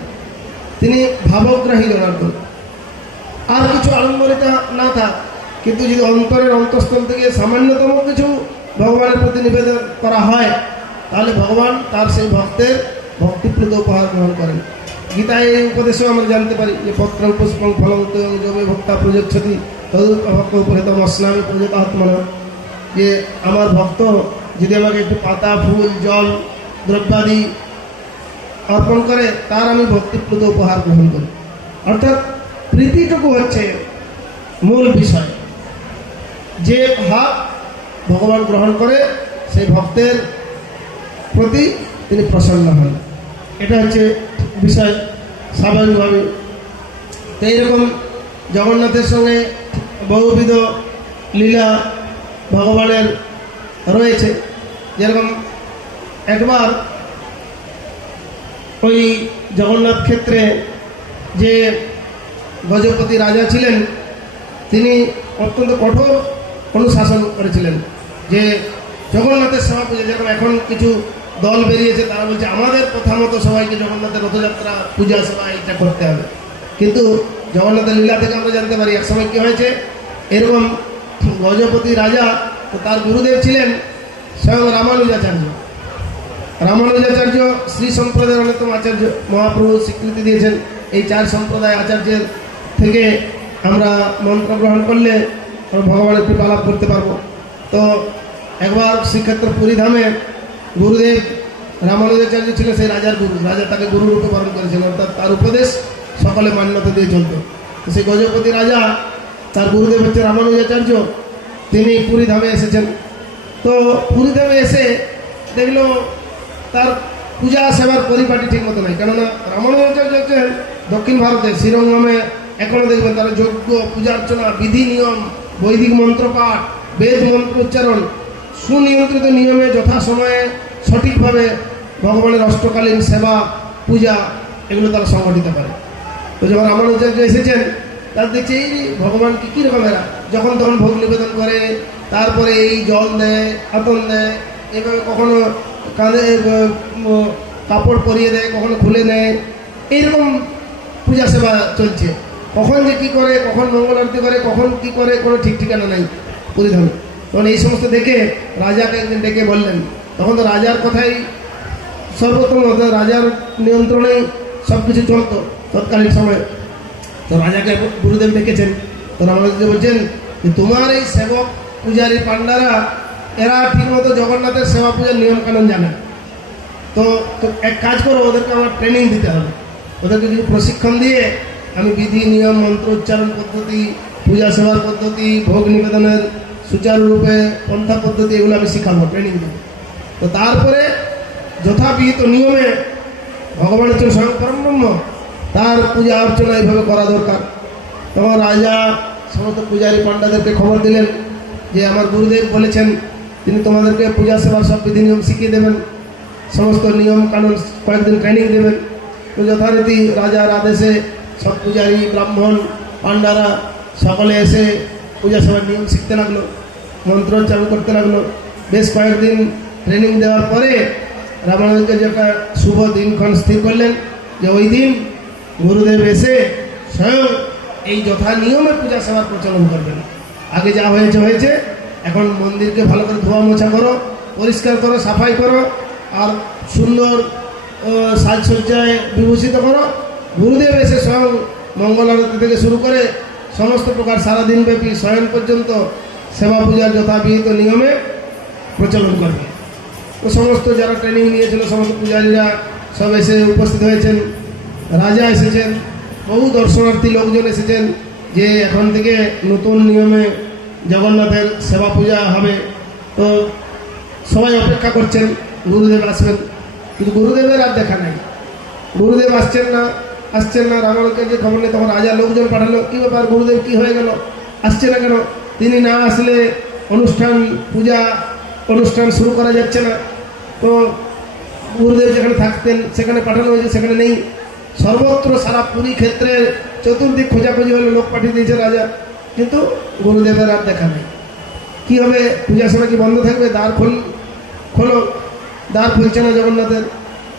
তিনি ভাবগ্রাহী জনার্দন। আর কিছু আড়ম্বরিতা না থাক, কিন্তু যদি অন্তরের অন্তঃস্থল থেকে সামান্যতম কিছু ভগবানের প্রতি নিবেদন করা হয় তাহলে ভগবান তার সেই ভক্তের ভক্তিপ্রদ উপহার গ্রহণ করেন। গীতায় এই উপদেশেও আমরা জানতে পারি যে পত্র পুষ্পং ফলং জমে ভক্তা প্রযচ্ছতি তদুপভক্ত উপরেতম অস্নামী প্রযত আত্মনা, যে আমার ভক্ত যদি আমাকে একটু পাতা, ফুল, জল, দ্রব্যাদি অর্পণ করে তার আমি ভক্তিপ্রদ উপহার গ্রহণ করি। অর্থাৎ প্রীতিটুকু হচ্ছে মূল বিষয়, যে ভাব ভগবান গ্রহণ করে সেই ভক্তের প্রতি তিনি প্রসন্ন হন, এটা হচ্ছে বিষয় স্বাভাবিকভাবে। তো এইরকম জগন্নাথের সঙ্গে বহুবিধ লীলা ভগবানের রয়েছে। যেরকম একবার ওই জগন্নাথ ক্ষেত্রে যে গজপতি রাজা ছিলেন, তিনি অত্যন্ত কঠোর অনুশাসন করেছিলেন যে জগন্নাথের সেবা পূজা, যেরকম এখন কিছু দল বেরিয়েছে তারা বলছে আমাদের কথা মতো সবাইকে জগন্নাথের রথযাত্রা পূজা সেবা এটা করতে হবে। কিন্তু জগন্নাথের লীলা থেকে আমরা জানতে পারি এক সময় কী হয়েছে, এরকম গজপতি রাজা, তো তার গুরুদেব ছিলেন স্বয়ং রামানুজাচার্য। রামানুজাচার্য শ্রী সম্প্রদায়ের অন্যতম আচার্য, মহাপ্রভু স্বীকৃতি দিয়েছেন এই 4 সম্প্রদায় আচার্যের থেকে আমরা মন্ত্র গ্রহণ করলে ভগবানের কৃপা লাভ করতে পারবো। তো একবার শ্রীক্ষেত্র পুরীধামে গুরুদেব রামানুজাচার্য ছিলেন সেই রাজার গুরু, রাজা তাকে গুরুরূপে বরণ করেছেন, অর্থাৎ তার উপদেশ সকলে মান্যতা দিয়ে চলত। তো সেই গজপতি রাজা, তার গুরুদেব হচ্ছে রামানুজাচার্য, তিনি পুরীধামে এসেছেন। তো পুরীধামে এসে দেখলো তার পূজা সেবার পরিপাটি ঠিক মতো নাই, কেননা রামানুজাচার্য হচ্ছেন দক্ষিণ ভারতের শ্রীরঙ্গমে এখনও দেখবেন তারা যজ্ঞ, পূজা অর্চনা, বিধি নিয়ম, বৈদিক মন্ত্রপাঠ, বেদ মন্ত্র উচ্চারণ, সুনিয়ন্ত্রিত নিয়মে যথাসময়ে সঠিকভাবে ভগবানের অষ্টকালীন সেবা পূজা এগুলো তারা সংগঠিত করে। তো যখন রামানুজাচার্য এসেছেন তার দেখছে এই ভগবান কী রকমের, যখন তখন ভোগ নিবেদন করে, তারপরে এই জল দেয়, আতন দেয়, এভাবে কখনো কাঁধে কাপড় পরিয়ে দেয়, কখনো খুলে নেয়, এইরকম পূজা সেবা চলছে। কখন যে কী করে, কখন মঙ্গল আরতি করে, কখন কী করে, কোনো ঠিক ঠিকানা নাই পুরীধামে। তখন এই সমস্ত দেখে রাজাকে একদিন ডেকে বললেন, তখন তো রাজার কথাই সর্বোত্তম হতো, রাজার নিয়ন্ত্রণেই সব কিছু চলতো তৎকালীন সময়। তো রাজাকে গুরুদেব ডেকেছেন, তো রামানুজ বলছেন যে তোমার এই সেবক পূজারী পান্ডারা এরা ঠিকমতো জগন্নাথের সেবা পূজার নিয়মকানুন জানে, তো এক কাজ করো, ওদেরকে আমার ট্রেনিং দিতে হবে, ওদেরকে কিছু প্রশিক্ষণ দিয়ে আমি বিধি নিয়ম মন্ত্র উচ্চারণ পদ্ধতি, পূজা সেবার পদ্ধতি, ভোগ নিবেদনের সুচারুরূপে পন্থা পদ্ধতি এগুলো আমি শিখাবো, ট্রেনিং দেবো। তো তারপরে যথাবিহিত নিয়মে ভগবান হচ্ছেন স্বয়ং পরমব্রহ্ম, তার পূজা অর্চনা এইভাবে করা দরকার। তখন রাজা সমস্ত পূজারী পান্ডাদেরকে খবর দিলেন যে আমার গুরুদেব বলেছেন তিনি তোমাদেরকে পূজা সেবার সব বিধি নিয়ম শিখিয়ে দেবেন, সমস্ত নিয়ম কানুন কয়েকদিন ট্রেনিং দেবেন। তো যথারীতি রাজার আদেশে সব পূজারী, ব্রাহ্মণ, পান্ডারা সকলে এসে পূজা সেবার নিয়ম শিখতে লাগলো, মন্ত্রোচ্চারণ করতে লাগলো। বেশ কয়েকদিন ট্রেনিং দেওয়ার পরে রামানুজকে একটা শুভ দিনক্ষণ স্থির করলেন যে ওই দিন গুরুদেব এসে স্বয়ং এই যথা নিয়মে পূজা সেবার প্রচলন করবেন। আগে যা হয়েছে হয়েছে, এখন মন্দিরকে ভালো করে ধোয়া মোছা করো, পরিষ্কার করো, সাফাই করো, আর সুন্দর সাজসজ্জায় বিভূষিত করো। গুরুদেব এসে স্বয়ং মঙ্গল আরতি থেকে শুরু করে সমস্ত প্রকার সারাদিনব্যাপী শয়ন পর্যন্ত সেবা পূজার যথাবিহিত নিয়মে প্রচলন করবে। তো সমস্ত যারা ট্রেনিং নিয়েছিল সমস্ত পূজারীরা সব এসে উপস্থিত হয়েছেন, রাজা এসেছেন, বহু দর্শনার্থী লোকজন এসেছেন যে এখন থেকে নতুন নিয়মে জগন্নাথের সেবা পূজা হবে। তো সবাই অপেক্ষা করছেন গুরুদেব আসবেন, কিন্তু গুরুদেবের আর দেখা নাই, গুরুদেব আসছেন না। রামানুজকে যে খবর নেই, তখন রাজা লোকজন পাঠালো, কী ব্যাপার গুরুদেব কী হয়ে গেল, আসছে না কেন? তিনি না আসলে পূজা অনুষ্ঠান শুরু করা যাচ্ছে না। তো গুরুদেব যেখানে থাকতেন সেখানে পাঠানো হয়েছে, সেখানে নেই। সর্বত্র সারা পুরী ক্ষেত্রের চতুর্দিক খোঁজাখুঁজি হলে লোক পাঠিয়ে দিয়েছে রাজা, কিন্তু গুরুদেবের আর দেখা নেই। কী হবে, পূজার সময় কি বন্ধ থাকবে? দ্বার খোলো, দ্বার খুলছে না জগন্নাথের।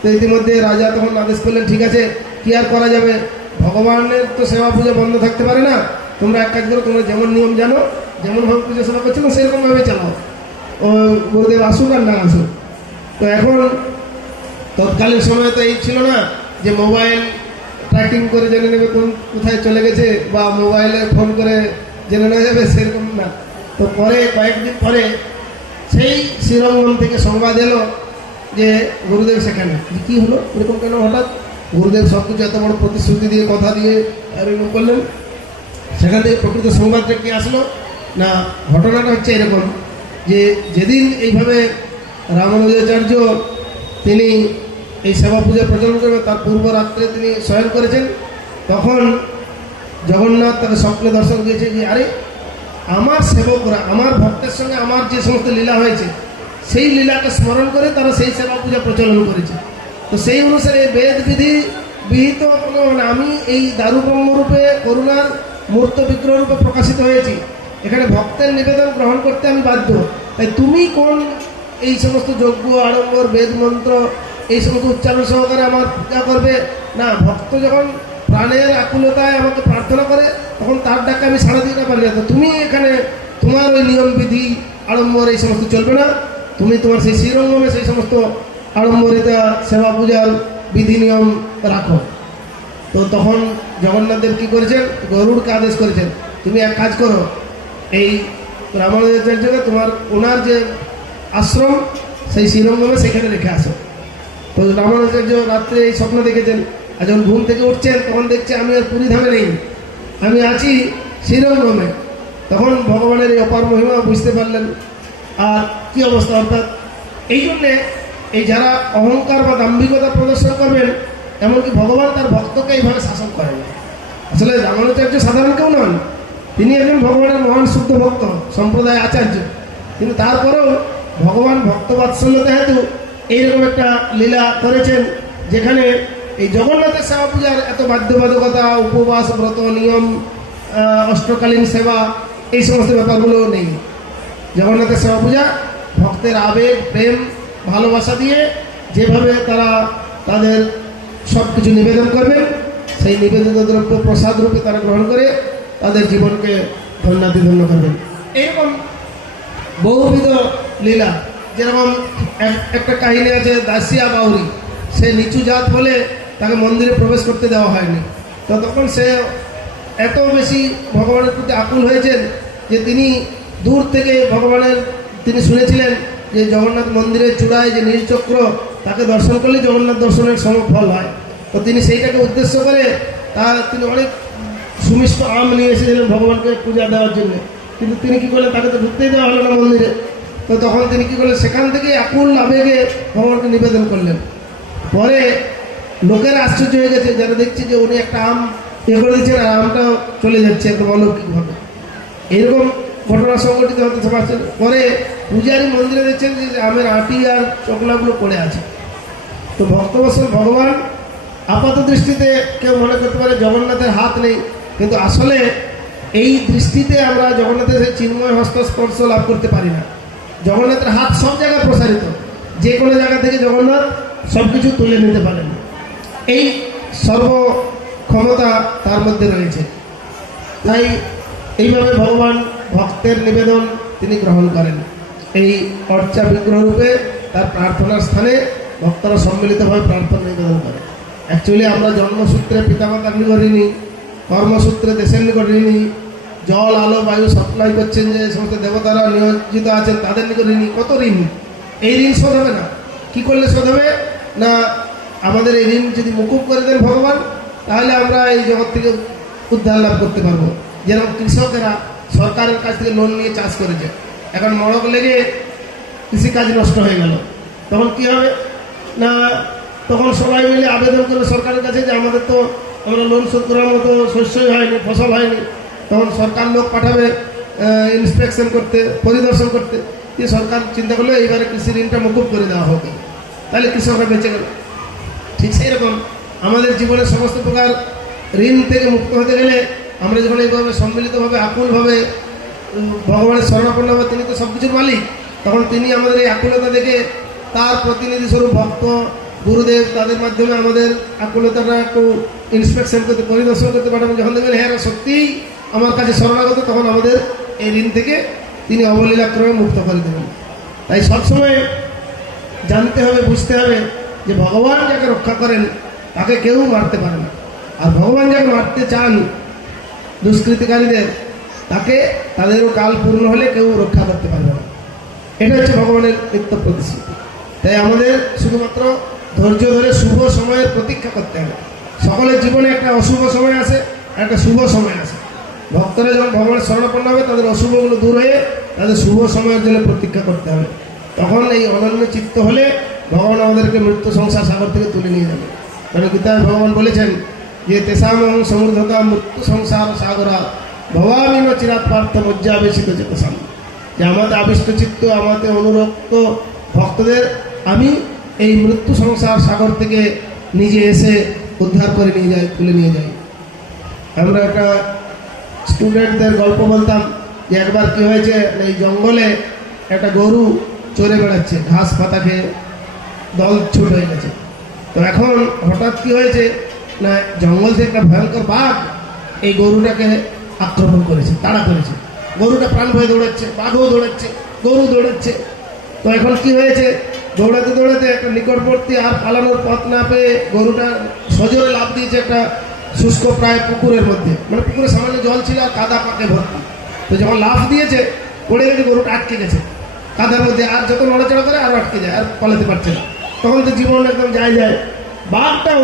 তো ইতিমধ্যে রাজা তখন আদেশ করলেন, ঠিক আছে কী আর করা যাবে, ভগবানের তো সেবা পূজা বন্ধ থাকতে পারে না, তোমরা এক কাজ করো, তোমরা যেমন নিয়ম জানো, যেমনভাবে পূজা সেবা করছো সেরকমভাবে চালাও, ও গুরুদেব আসুক আর না আসুক। তো এখন তৎকালীন সময় তো এই ছিল না যে মোবাইল ট্র্যাকিং করে জেনে নেবে কোথায় চলে গেছে, বা মোবাইলে ফোন করে জেনে নেওয়া যাবে, সেরকম না। তো পরে কয়েকদিন পরে সেই শ্রীরঙ্গম থেকে সংবাদ এলো যে গুরুদেব সেখানে। কী হলো, এরকম কেন হঠাৎ? গুরুদেব সব কিছু এত বড় প্রতিশ্রুতি দিয়ে, কথা দিয়ে এরকম করলেন, সেখান থেকে প্রকৃত সংবাদটা কি আসলো না, ঘটনাটা হচ্ছে এরকম যে যেদিন এইভাবে রামানুজাচার্য তিনি এই সেবা পূজা প্রচলন করবেন, তার পূর্ব রাত্রে তিনি শয়ন করেছেন। তখন জগন্নাথ তাকে স্বপ্নে দর্শন দিয়েছে যে আরে আমার সেবকরা, আমার ভক্তের সঙ্গে আমার যে সমস্ত লীলা হয়েছে সেই লীলাকে স্মরণ করে তারা সেই সেবা পূজা প্রচলন করেছে। তো সেই অনুসারে বেদ বিধি বিহিত কোনো মানে আমি এই দারু ব্রহ্মরূপে করুণার মূর্ত বিগ্রহ রূপে প্রকাশিত হয়েছি, এখানে ভক্তের নিবেদন গ্রহণ করতে আমি বাধ্য। তাই তুমি কোন এই সমস্ত যজ্ঞ আড়ম্বর বেদ মন্ত্র এই সমস্ত উচ্চারণ সহকারে আমার পূজা করবে না? ভক্ত যখন প্রাণের আকুলতায় আমাকে প্রার্থনা করে তখন তার ডাকে আমি সাড়া দিতে পারি না। তো তুমি এখানে তোমার ওই নিয়ম বিধি আড়ম্বর এই সমস্ত চলবে না, তুমি তোমার সেই শ্রীরঙ্গমে সেই সমস্ত আড়ম্বরিতা সেবা পূজার বিধি নিয়ম রাখো। তো তখন জগন্নাথদেব কী করেছেন? গরুড়কে আদেশ করেছেন, তুমি এক কাজ করো, এই রামানুজাচার্যকে তোমার ওনার যে আশ্রম সেই শ্রীরঙ্গমে সেখানে রেখে আসো। তো রামানুজাচার্য রাত্রে এই স্বপ্ন দেখেছেন, আর যখন ঘুম থেকে উঠছেন তখন দেখছে আমি আর পুরী ধামে নেই, আমি আছি শ্রীরঙ্গমে। তখন ভগবানের এই অপার মহিমা বুঝতে পারলেন। আর কি অবস্থা, অর্থাৎ এই জন্যে এই যারা অহংকার বা দাম্ভিকতা প্রদর্শন করবেন, এমনকি ভগবান তার ভক্তকে এইভাবে শাসন করেন। আসলে রামানুজাচার্য সাধারণ কেউ নন, তিনি একজন ভগবানের মহান শুদ্ধ ভক্ত, সম্প্রদায় আচার্য। কিন্তু তারপরেও ভগবান ভক্তবাৎসল্যতা হেতু এইরকম একটা লীলা করেছেন, যেখানে এই জগন্নাথের সেবা পূজার এত বাধ্যবাধকতা, উপবাস, ব্রত, নিয়ম, অষ্টকালীন সেবা এই সমস্ত ব্যাপারগুলো নেই। জগন্নাথের সেবা পূজা ভক্তের আবেগ, প্রেম, ভালোবাসা দিয়ে যেভাবে তারা তাদের সব কিছু নিবেদন করবেন, সেই নিবেদিত দ্রব্য প্রসাদ রূপে তারা গ্রহণ করে তাদের জীবনকে ধন্য করবেন। এরকম বহুবিধ লীলা, যেরকম একটা কাহিনী আছে, দাসিয়া বাউরি, সে নিচু জাত বলে তাকে মন্দিরে প্রবেশ করতে দেওয়া হয়নি। তো তখন সে এত বেশি ভগবানের প্রতি আকুল হয়েছেন যে তিনি দূর থেকে তিনি শুনেছিলেন যে জগন্নাথ মন্দিরের চূড়ায় যে নীলচক্র, তাকে দর্শন করলে জগন্নাথ দর্শনের সমফল হয়। তো তিনি সেইটাকে উদ্দেশ্য করে তিনি অনেক সুমিষ্ট আম নিয়ে এসেছিলেন ভগবানকে পূজা দেওয়ার জন্য। কিন্তু তিনি কী করলেন, তাকে তো ঢুকতেই দেওয়া হলো না মন্দিরে। তো তখন তিনি কী করলেন, সেখান থেকে আকুল আবেগে ভগবানকে নিবেদন করলেন। পরে লোকেরা আশ্চর্য হয়ে গেছে, যারা দেখছে যে উনি একটা আম করে দিচ্ছেন আর আমটাও চলে যাচ্ছে একদম অলৌকিকভাবে। এইরকম ঘটনা সংঘটিত হতে সমাজে। পরে পূজারী মন্দিরে দেখছেন যে আমের আটি আর চকলাগুলো পড়ে আছে। তো ভক্তবৎসল ভগবান আপাত দৃষ্টিতে কেউ মনে করতে পারে জগন্নাথের হাত নেই, কিন্তু আসলে এই দৃষ্টিতে আমরা জগন্নাথের চিন্ময় হস্তস্পর্শ লাভ করতে পারি না। জগন্নাথের হাত সব জায়গায় প্রসারিত, যে কোনো জায়গা থেকে জগন্নাথ সব কিছু তুলে নিতে পারেন, এই সর্বক্ষমতা তার মধ্যে রয়েছে। তাই এইভাবে ভগবান ভক্তের নিবেদন তিনি গ্রহণ করেন। এই অর্চা বিগ্রহ রূপে তার প্রার্থনার স্থানে ভক্তরা সম্মিলিতভাবে প্রার্থনা নিবেদন করে। অ্যাকচুয়ালি আমরা জন্মসূত্রে পিতামাতার নিকট ঋণী, কর্মসূত্রে দেশের নিকট ঋণী, জল, আলো, বায়ু সাপ্লাই করছেন যে সমস্ত দেবতারা নিয়োজিত আছেন তাদের নিকট ঋণী। কত ঋণ, এই ঋণ শোধ হবে না। কী করলে শোধ হবে না? আমাদের এই ঋণ যদি মুকুব করে দেন ভগবান, তাহলে আমরা এই জগৎ থেকে উদ্ধার লাভ করতে পারবো। যেরকম কৃষকেরা সরকারের কাছ থেকে লোন নিয়ে চাষ করেছে, এখন মড়ক লেগে কৃষিকাজ নষ্ট হয়ে গেল, তখন কি হবে না? তখন সবাই মিলে আবেদন করবে সরকারের কাছে যে আমরা লোন শোধ করার মতো শস্যই হয়নি, ফসল হয়নি। তখন সরকার লোক পাঠাবে ইন্সপেকশন করতে, পরিদর্শন করতে। দিয়ে সরকার চিন্তা করলো এইবারে কৃষি ঋণটা মুকুব করে দেওয়া হবে, তাহলে কৃষকরা বেঁচে গেল। ঠিক সেই রকম আমাদের জীবনের সমস্ত প্রকার ঋণ থেকে মুক্ত হতে গেলে আমরা যখন এইভাবে সম্মিলিতভাবে আকুলভাবে ভগবানের শরণাপন্ন হবে, তিনি তো সব কিছুর মালিক, তখন তিনি আমাদের এই আকুলতা দেখে তার প্রতিনিধি স্বরূপ ভক্ত গুরুদেব তাদের মাধ্যমে আমাদের আকুলতাটা একটু ইন্সপেকশন করতে, পরিদর্শন করতে পারবেন। যখন দেখবেন হ্যাঁ সত্যিই আমার কাছে শরণাগত, তখন আমাদের এই ঋণ থেকে তিনি অবলীলাক্রমে মুক্ত করে দেবেন। তাই সবসময় জানতে হবে, বুঝতে হবে যে ভগবান যাকে রক্ষা করেন তাকে কেউ মারতে পারে না, আর ভগবান যাকে মারতে চান দুষ্কৃতিকারীদের, তাকে তাদেরও কাল পূর্ণ হলে কেউ রক্ষা করতে পারবে না। এটা হচ্ছে ভগবানের নিত্য প্রতিশ্রুতি। তাই আমাদের শুধুমাত্র ধৈর্য ধরে শুভ সময়ের প্রতীক্ষা করতে হবে। সকলের জীবনে একটা অশুভ সময় আসে, একটা শুভ সময় আসে। ভক্তরা যখন ভগবানের শরণাপন্ন হবে, তাদের অশুভগুলো দূর হয়ে তাদের শুভ সময়ের জন্য প্রতীক্ষা করতে হবে। তখন এই অনন্য চিত্ত হলে ভগবান আমাদেরকে মৃত্যু সংসার সাগর থেকে তুলে নিয়ে যাবে। কারণ গীতায় ভগবান বলেছেন যে তেসামহং সমৃদ্ধতা মৃত্যু সংসার সাগরা ভবামিন চিরাৎ পার্থ মজ্জাবেশিত চেতসাম, যে আমাদের আবিষ্ট চিত্ত, আমাদের অনুরক্ত ভক্তদের আমি এই মৃত্যু সংসার সাগর থেকে নিজে এসে উদ্ধার করে নিয়ে যাই, তুলে নিয়ে যাই। আমরা একটা স্টুডেন্টদের গল্প বলতাম যে একবার কি হয়েছে, এই জঙ্গলে একটা গরু চড়ে বেড়াচ্ছে, ঘাস পাতা খেয়ে দল ছুট হয়ে গেছে। তো এখন হঠাৎ কি হয়েছে না, জঙ্গল থেকে একটা ভয়ঙ্কর বাঘ এই গরুটাকে আক্রমণ করেছে, তাড়া করেছে। গরুটা প্রাণ ভয়ে দৌড়াচ্ছে, বাঘও দৌড়াচ্ছে, গরু দৌড়াচ্ছে। তো এখন কি হয়েছে, দৌড়াতে দৌড়াতে একটা নিকটবর্তী আর পালানোর পথ না পেয়ে গরুটা সজোরে লাফ দিয়েছে একটা শুষ্ক প্রায় পুকুরের মধ্যে, মানে পুকুরে সামান্য জল ছিল আর কাদা পাকে ভর্তি। তো যখন লাফ দিয়েছে পড়ে গেছে, গরুটা আটকে গেছে কাদার মধ্যে, আর যত নড়াচড়া করে আরও আটকে যায়, আর পালাতে পারছে না। তখন তো জীবন একদম যায়। বাঘটাও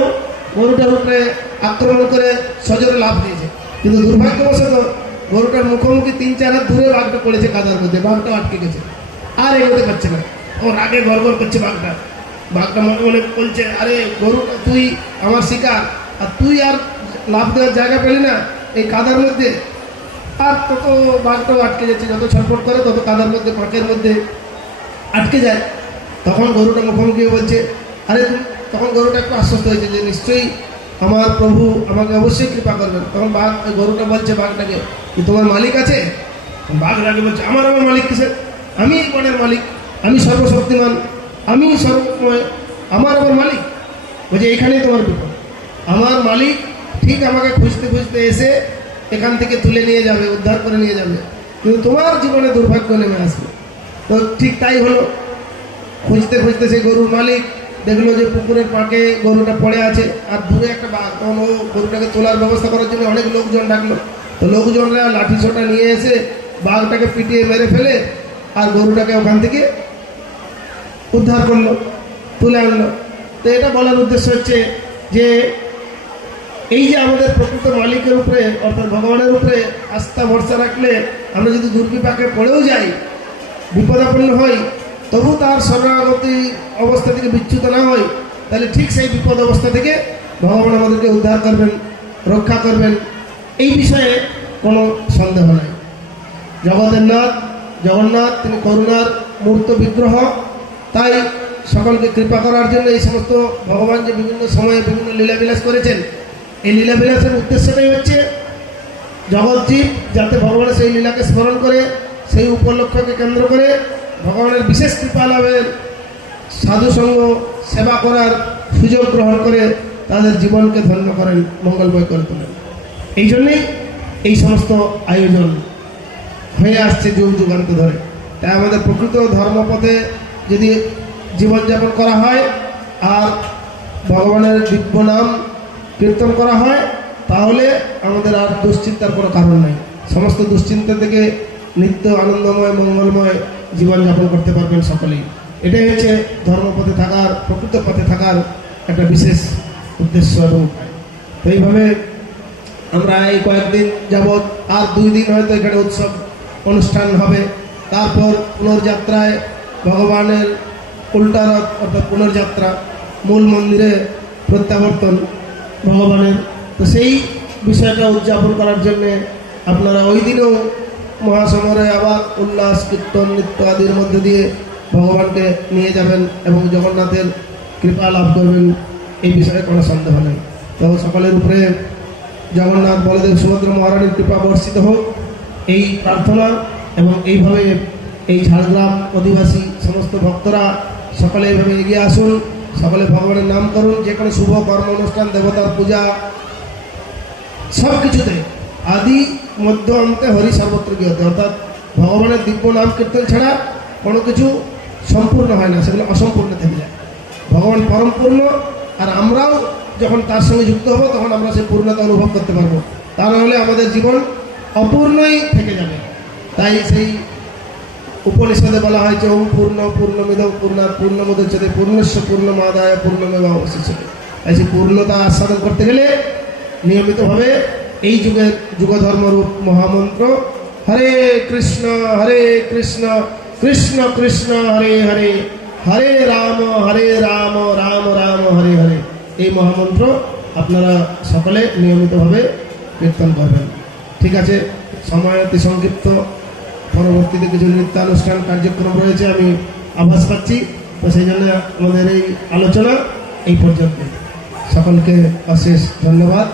গরুটার উপরে আক্রমণ করে সজোরে লাফ দিয়েছে, কিন্তু দুর্ভাগ্যবশত গরুটার মুখোমুখি 3-4 হাত দূরে বাঘটা পড়েছে কাদার মধ্যে, বাঘটাও আটকে গেছে, আর এগোতে পারছে না। ও রাগে গড়গড় করছে বাঘটা মনে মনে বলছে, আরে গরুটা তুই আমার শিকার, আর তুই আর লাফ দেওয়ার জায়গা পেলি না এই কাদার মধ্যে। আর তত বাঘটাও আটকে যাচ্ছে, যত ছটফট করে তত কাদার মধ্যে পাঁকের মধ্যে আটকে যায়। তখন গরুটা মুখোমুখি বলছে, আরে তখন গরুটা একটু আশ্বস্ত হয়েছে যে নিশ্চয়ই আমার প্রভু আমাকে অবশ্যই কৃপা করবেন। তখন গরুটা বলছে বাঘটাকে, যে তোমার মালিক আছে? বাঘ রাগে বলছে, আমার মালিক কিসের? আমি এই বনের মালিক, আমি সর্বশক্তিমান, আমি সর্বময়, আমার মালিক। বলছে এইখানেই তোমার বিপদ, আমার মালিক ঠিক আমাকে খুঁজতে খুঁজতে এসে এখান থেকে তুলে নিয়ে যাবে, উদ্ধার করে নিয়ে যাবে, কিন্তু তোমার জীবনে দুর্ভাগ্য নেমে আসবে। তো ঠিক তাই হলো। খুঁজতে খুঁজতে সেই গরুর মালিক দেখলো যে পুকুরের পাঁকে গরুটা পড়ে আছে, আর দূরে একটা বাঘ। তখন ও গরুটাকে তোলার ব্যবস্থা করার জন্য অনেক লোকজন ডাকলো। তো লোকজনরা লাঠি ছোটা নিয়ে এসে বাঘটাকে পিটিয়ে মেরে ফেলে আর গরুটাকে ওখান থেকে উদ্ধার করলো, তুলে আনলো। তো এটা বলার উদ্দেশ্য হচ্ছে যে এই যে আমাদের প্রকৃত মালিকের উপরে অর্থাৎ ভগবানের উপরে আস্থা ভরসা রাখলে আমরা যদি দুর্বিপাকে পড়েও যাই, বিপদাপন্ন হই, তবু তার শরণাগতি অবস্থা থেকে বিচ্যুত না হই, তাহলে ঠিক সেই বিপদ অবস্থা থেকে ভগবান আমাদেরকে উদ্ধার করবেন, রক্ষা করবেন, এই বিষয়ে কোনো সন্দেহ নাই। জগতের নাথ জগন্নাথ তিনি করুণার মূর্ত বিগ্রহ। তাই সকলকে কৃপা করার জন্য এই সমস্ত ভগবান যে বিভিন্ন সময়ে বিভিন্ন লীলাবিলাস করেছেন, এই লীলাবিলাসের উদ্দেশ্যটাই হচ্ছে জগৎজীব যাতে ভগবানের সেই লীলাকে স্মরণ করে, সেই উপলক্ষকে কেন্দ্র করে ভগবানের বিশেষ কৃপা লাভের, সাধুসঙ্গ সেবা করার সুযোগ গ্রহণ করে তাদের জীবনকে ধন্য করেন, মঙ্গলময় করে তোলেন। এই জন্যেই এই সমস্ত আয়োজন হয়ে আসছে যুগ যুগান্ত ধরে। তাই আমাদের প্রকৃত ধর্মপথে যদি জীবনযাপন করা হয় আর ভগবানের দিব্য নাম কীর্তন করা হয়, তাহলে আমাদের আর দুশ্চিন্তার কোনো কারণ নেই। সমস্ত দুশ্চিন্তা থেকে নিত্য আনন্দময় মঙ্গলময় জীবনযাপন করতে পারবেন সকলেই। এটাই হচ্ছে ধর্মপথে থাকার, প্রকৃত পথে থাকার একটা বিশেষ উদ্দেশ্য এবং উপায়। তো এইভাবে আমরা এই কয়েকদিন যাবৎ, আর 2 দিন হয়তো এখানে উৎসব অনুষ্ঠান হবে, তারপর পুনর্যাত্রায় ভগবানের উল্টা রথ অর্থাৎ পুনর্যাত্রা, মূল মন্দিরে প্রত্যাবর্তন ভগবানের। তো সেই বিষয়টা উদযাপন করার জন্যে আপনারা ওই দিনেও মহাসমরে আবার উল্লাস কীর্তন নৃত্য আদির মধ্যে দিয়ে ভগবানকে নিয়ে যাবেন এবং জগন্নাথের কৃপা লাভ করবেন, এই বিষয়ে কোনো সন্দেহ নেই। তো সকলের উপরে জগন্নাথ বলদেব সুভদ্রা মহারানীর কৃপা বর্ষিত হোক, এই প্রার্থনা। এবং এইভাবে এই ঝাড়গ্রাম অধিবাসী সমস্ত ভক্তরা সকলে এইভাবে এগিয়ে আসুন, সকলে ভগবানের নাম করুন। যে কোনো শুভ কর্ম অনুষ্ঠান, দেবতার পূজা, সব কিছুতে আদি মধ্য অন্তে হরি সর্বত্র গিয়তে, অর্থাৎ ভগবানের দিব্য নাম কীর্তন ছাড়া কোনো কিছু সম্পূর্ণ হয় না, সেগুলো অসম্পূর্ণ থেকে যায়। ভগবান পরমপূর্ণ, আর আমরাও যখন তার সঙ্গে যুক্ত হব তখন আমরা সেই পূর্ণতা অনুভব করতে পারবো, তা নাহলে আমাদের জীবন অপূর্ণই থেকে যাবে। তাই সেই উপনিষদে বলা হয়েছে ওম পূর্ণ পূর্ণমিদং পূর্ণাৎ পূর্ণমুদচ্যতে পূর্ণস্য পূর্ণমাদায় পূর্ণমেব অবশিষ্যতে। তাই সেই পূর্ণতা আস্বাদন করতে গেলে নিয়মিতভাবে এই যুগের যুগধর্মরূপ মহামন্ত্র হরে কৃষ্ণ কৃষ্ণ কৃষ্ণ হরে হরে, হরে রাম রাম রাম হরে হরে, এই মহামন্ত্র আপনারা সকলে নিয়মিতভাবে কীর্তন করবেন। ঠিক আছে, সময় অতি সংক্ষিপ্ত, পরবর্তীতে কিছু নৃত্যানুষ্ঠান কার্যক্রম রয়েছে, আমি আভাস পাচ্ছি। তো সেই জন্য আমাদের এই আলোচনা এই পর্যন্ত। সকলকে অশেষ ধন্যবাদ।